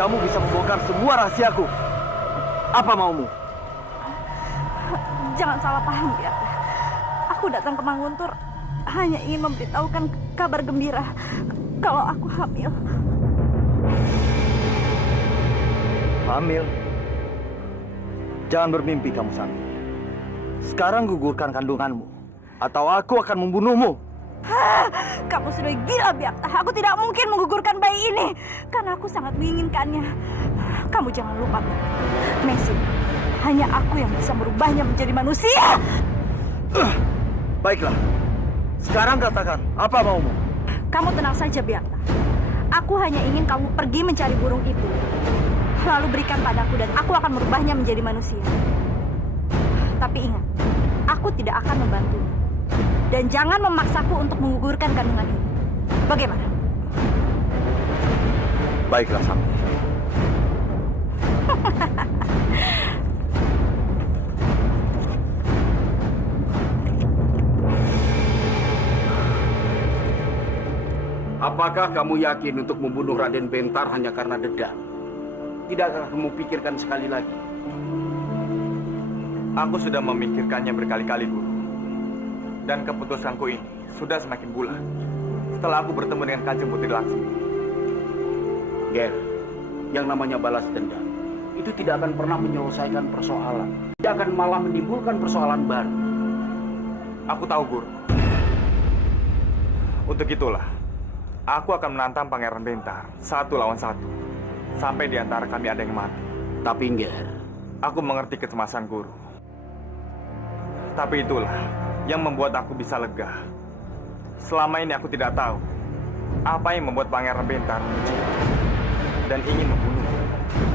Kamu bisa membongkar semua rahasiaku. Apa maumu? Jangan salah paham, Biakta. Aku datang ke Manguntur hanya ingin memberitahukan kabar gembira kalau aku hamil. Hamil? Jangan bermimpi kamu, Santi. Sekarang gugurkan kandunganmu, atau aku akan membunuhmu. Kamu sudah gila, Biakta. Aku tidak mungkin menggugurkan bayi ini karena aku sangat menginginkannya. Kamu jangan lupa, Mesin, hanya aku yang bisa merubahnya menjadi manusia. Baiklah. Sekarang katakan, apa maumu? Kamu tenang saja, Biakta. Aku hanya ingin kamu pergi mencari burung itu. Lalu berikan padaku dan aku akan merubahnya menjadi manusia. Tapi ingat, aku tidak akan membantumu. Dan jangan memaksaku untuk menggugurkan kandungan ini. Bagaimana? Baiklah, Sambi. Apakah kamu yakin untuk membunuh Raden Bentar hanya karena dendam? Tidakkah kamu pikirkan sekali lagi? Aku sudah memikirkannya berkali-kali, Guru. Dan keputusanku ini sudah semakin bulat setelah aku bertemu dengan Kanjeng Putri Laksmi. Ger, yang namanya balas dendam itu tidak akan pernah menyelesaikan persoalan. Dia akan malah menimbulkan persoalan baru. Aku tahu, Guru. Untuk itulah, aku akan menantang Pangeran Bentar 1 lawan 1. Sampai di antara kami ada yang mati. Tapi, Ger, aku mengerti kecemasan Guru. Tapi itulah yang membuat aku bisa lega. Selama ini aku tidak tahu apa yang membuat Pangeran Bentar membenci dan ingin membunuhku.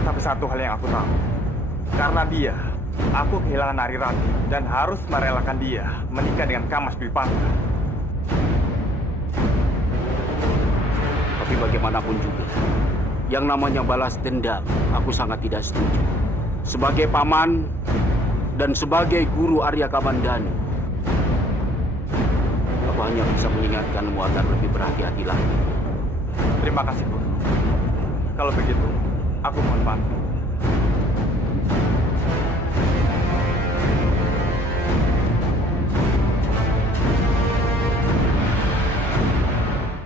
Tapi satu hal yang aku tahu, karena dia, aku kehilangan Nari Rati dan harus merelakan dia menikah dengan Kamas Dwipangga. Tapi bagaimanapun juga, yang namanya balas dendam, aku sangat tidak setuju. Sebagai paman dan sebagai guru Arya Kamandanu, aku hanya bisa mengingatkanmu agar lebih berhati-hati lagi. Terima kasih, Guru. Kalau begitu, aku mohon pamit.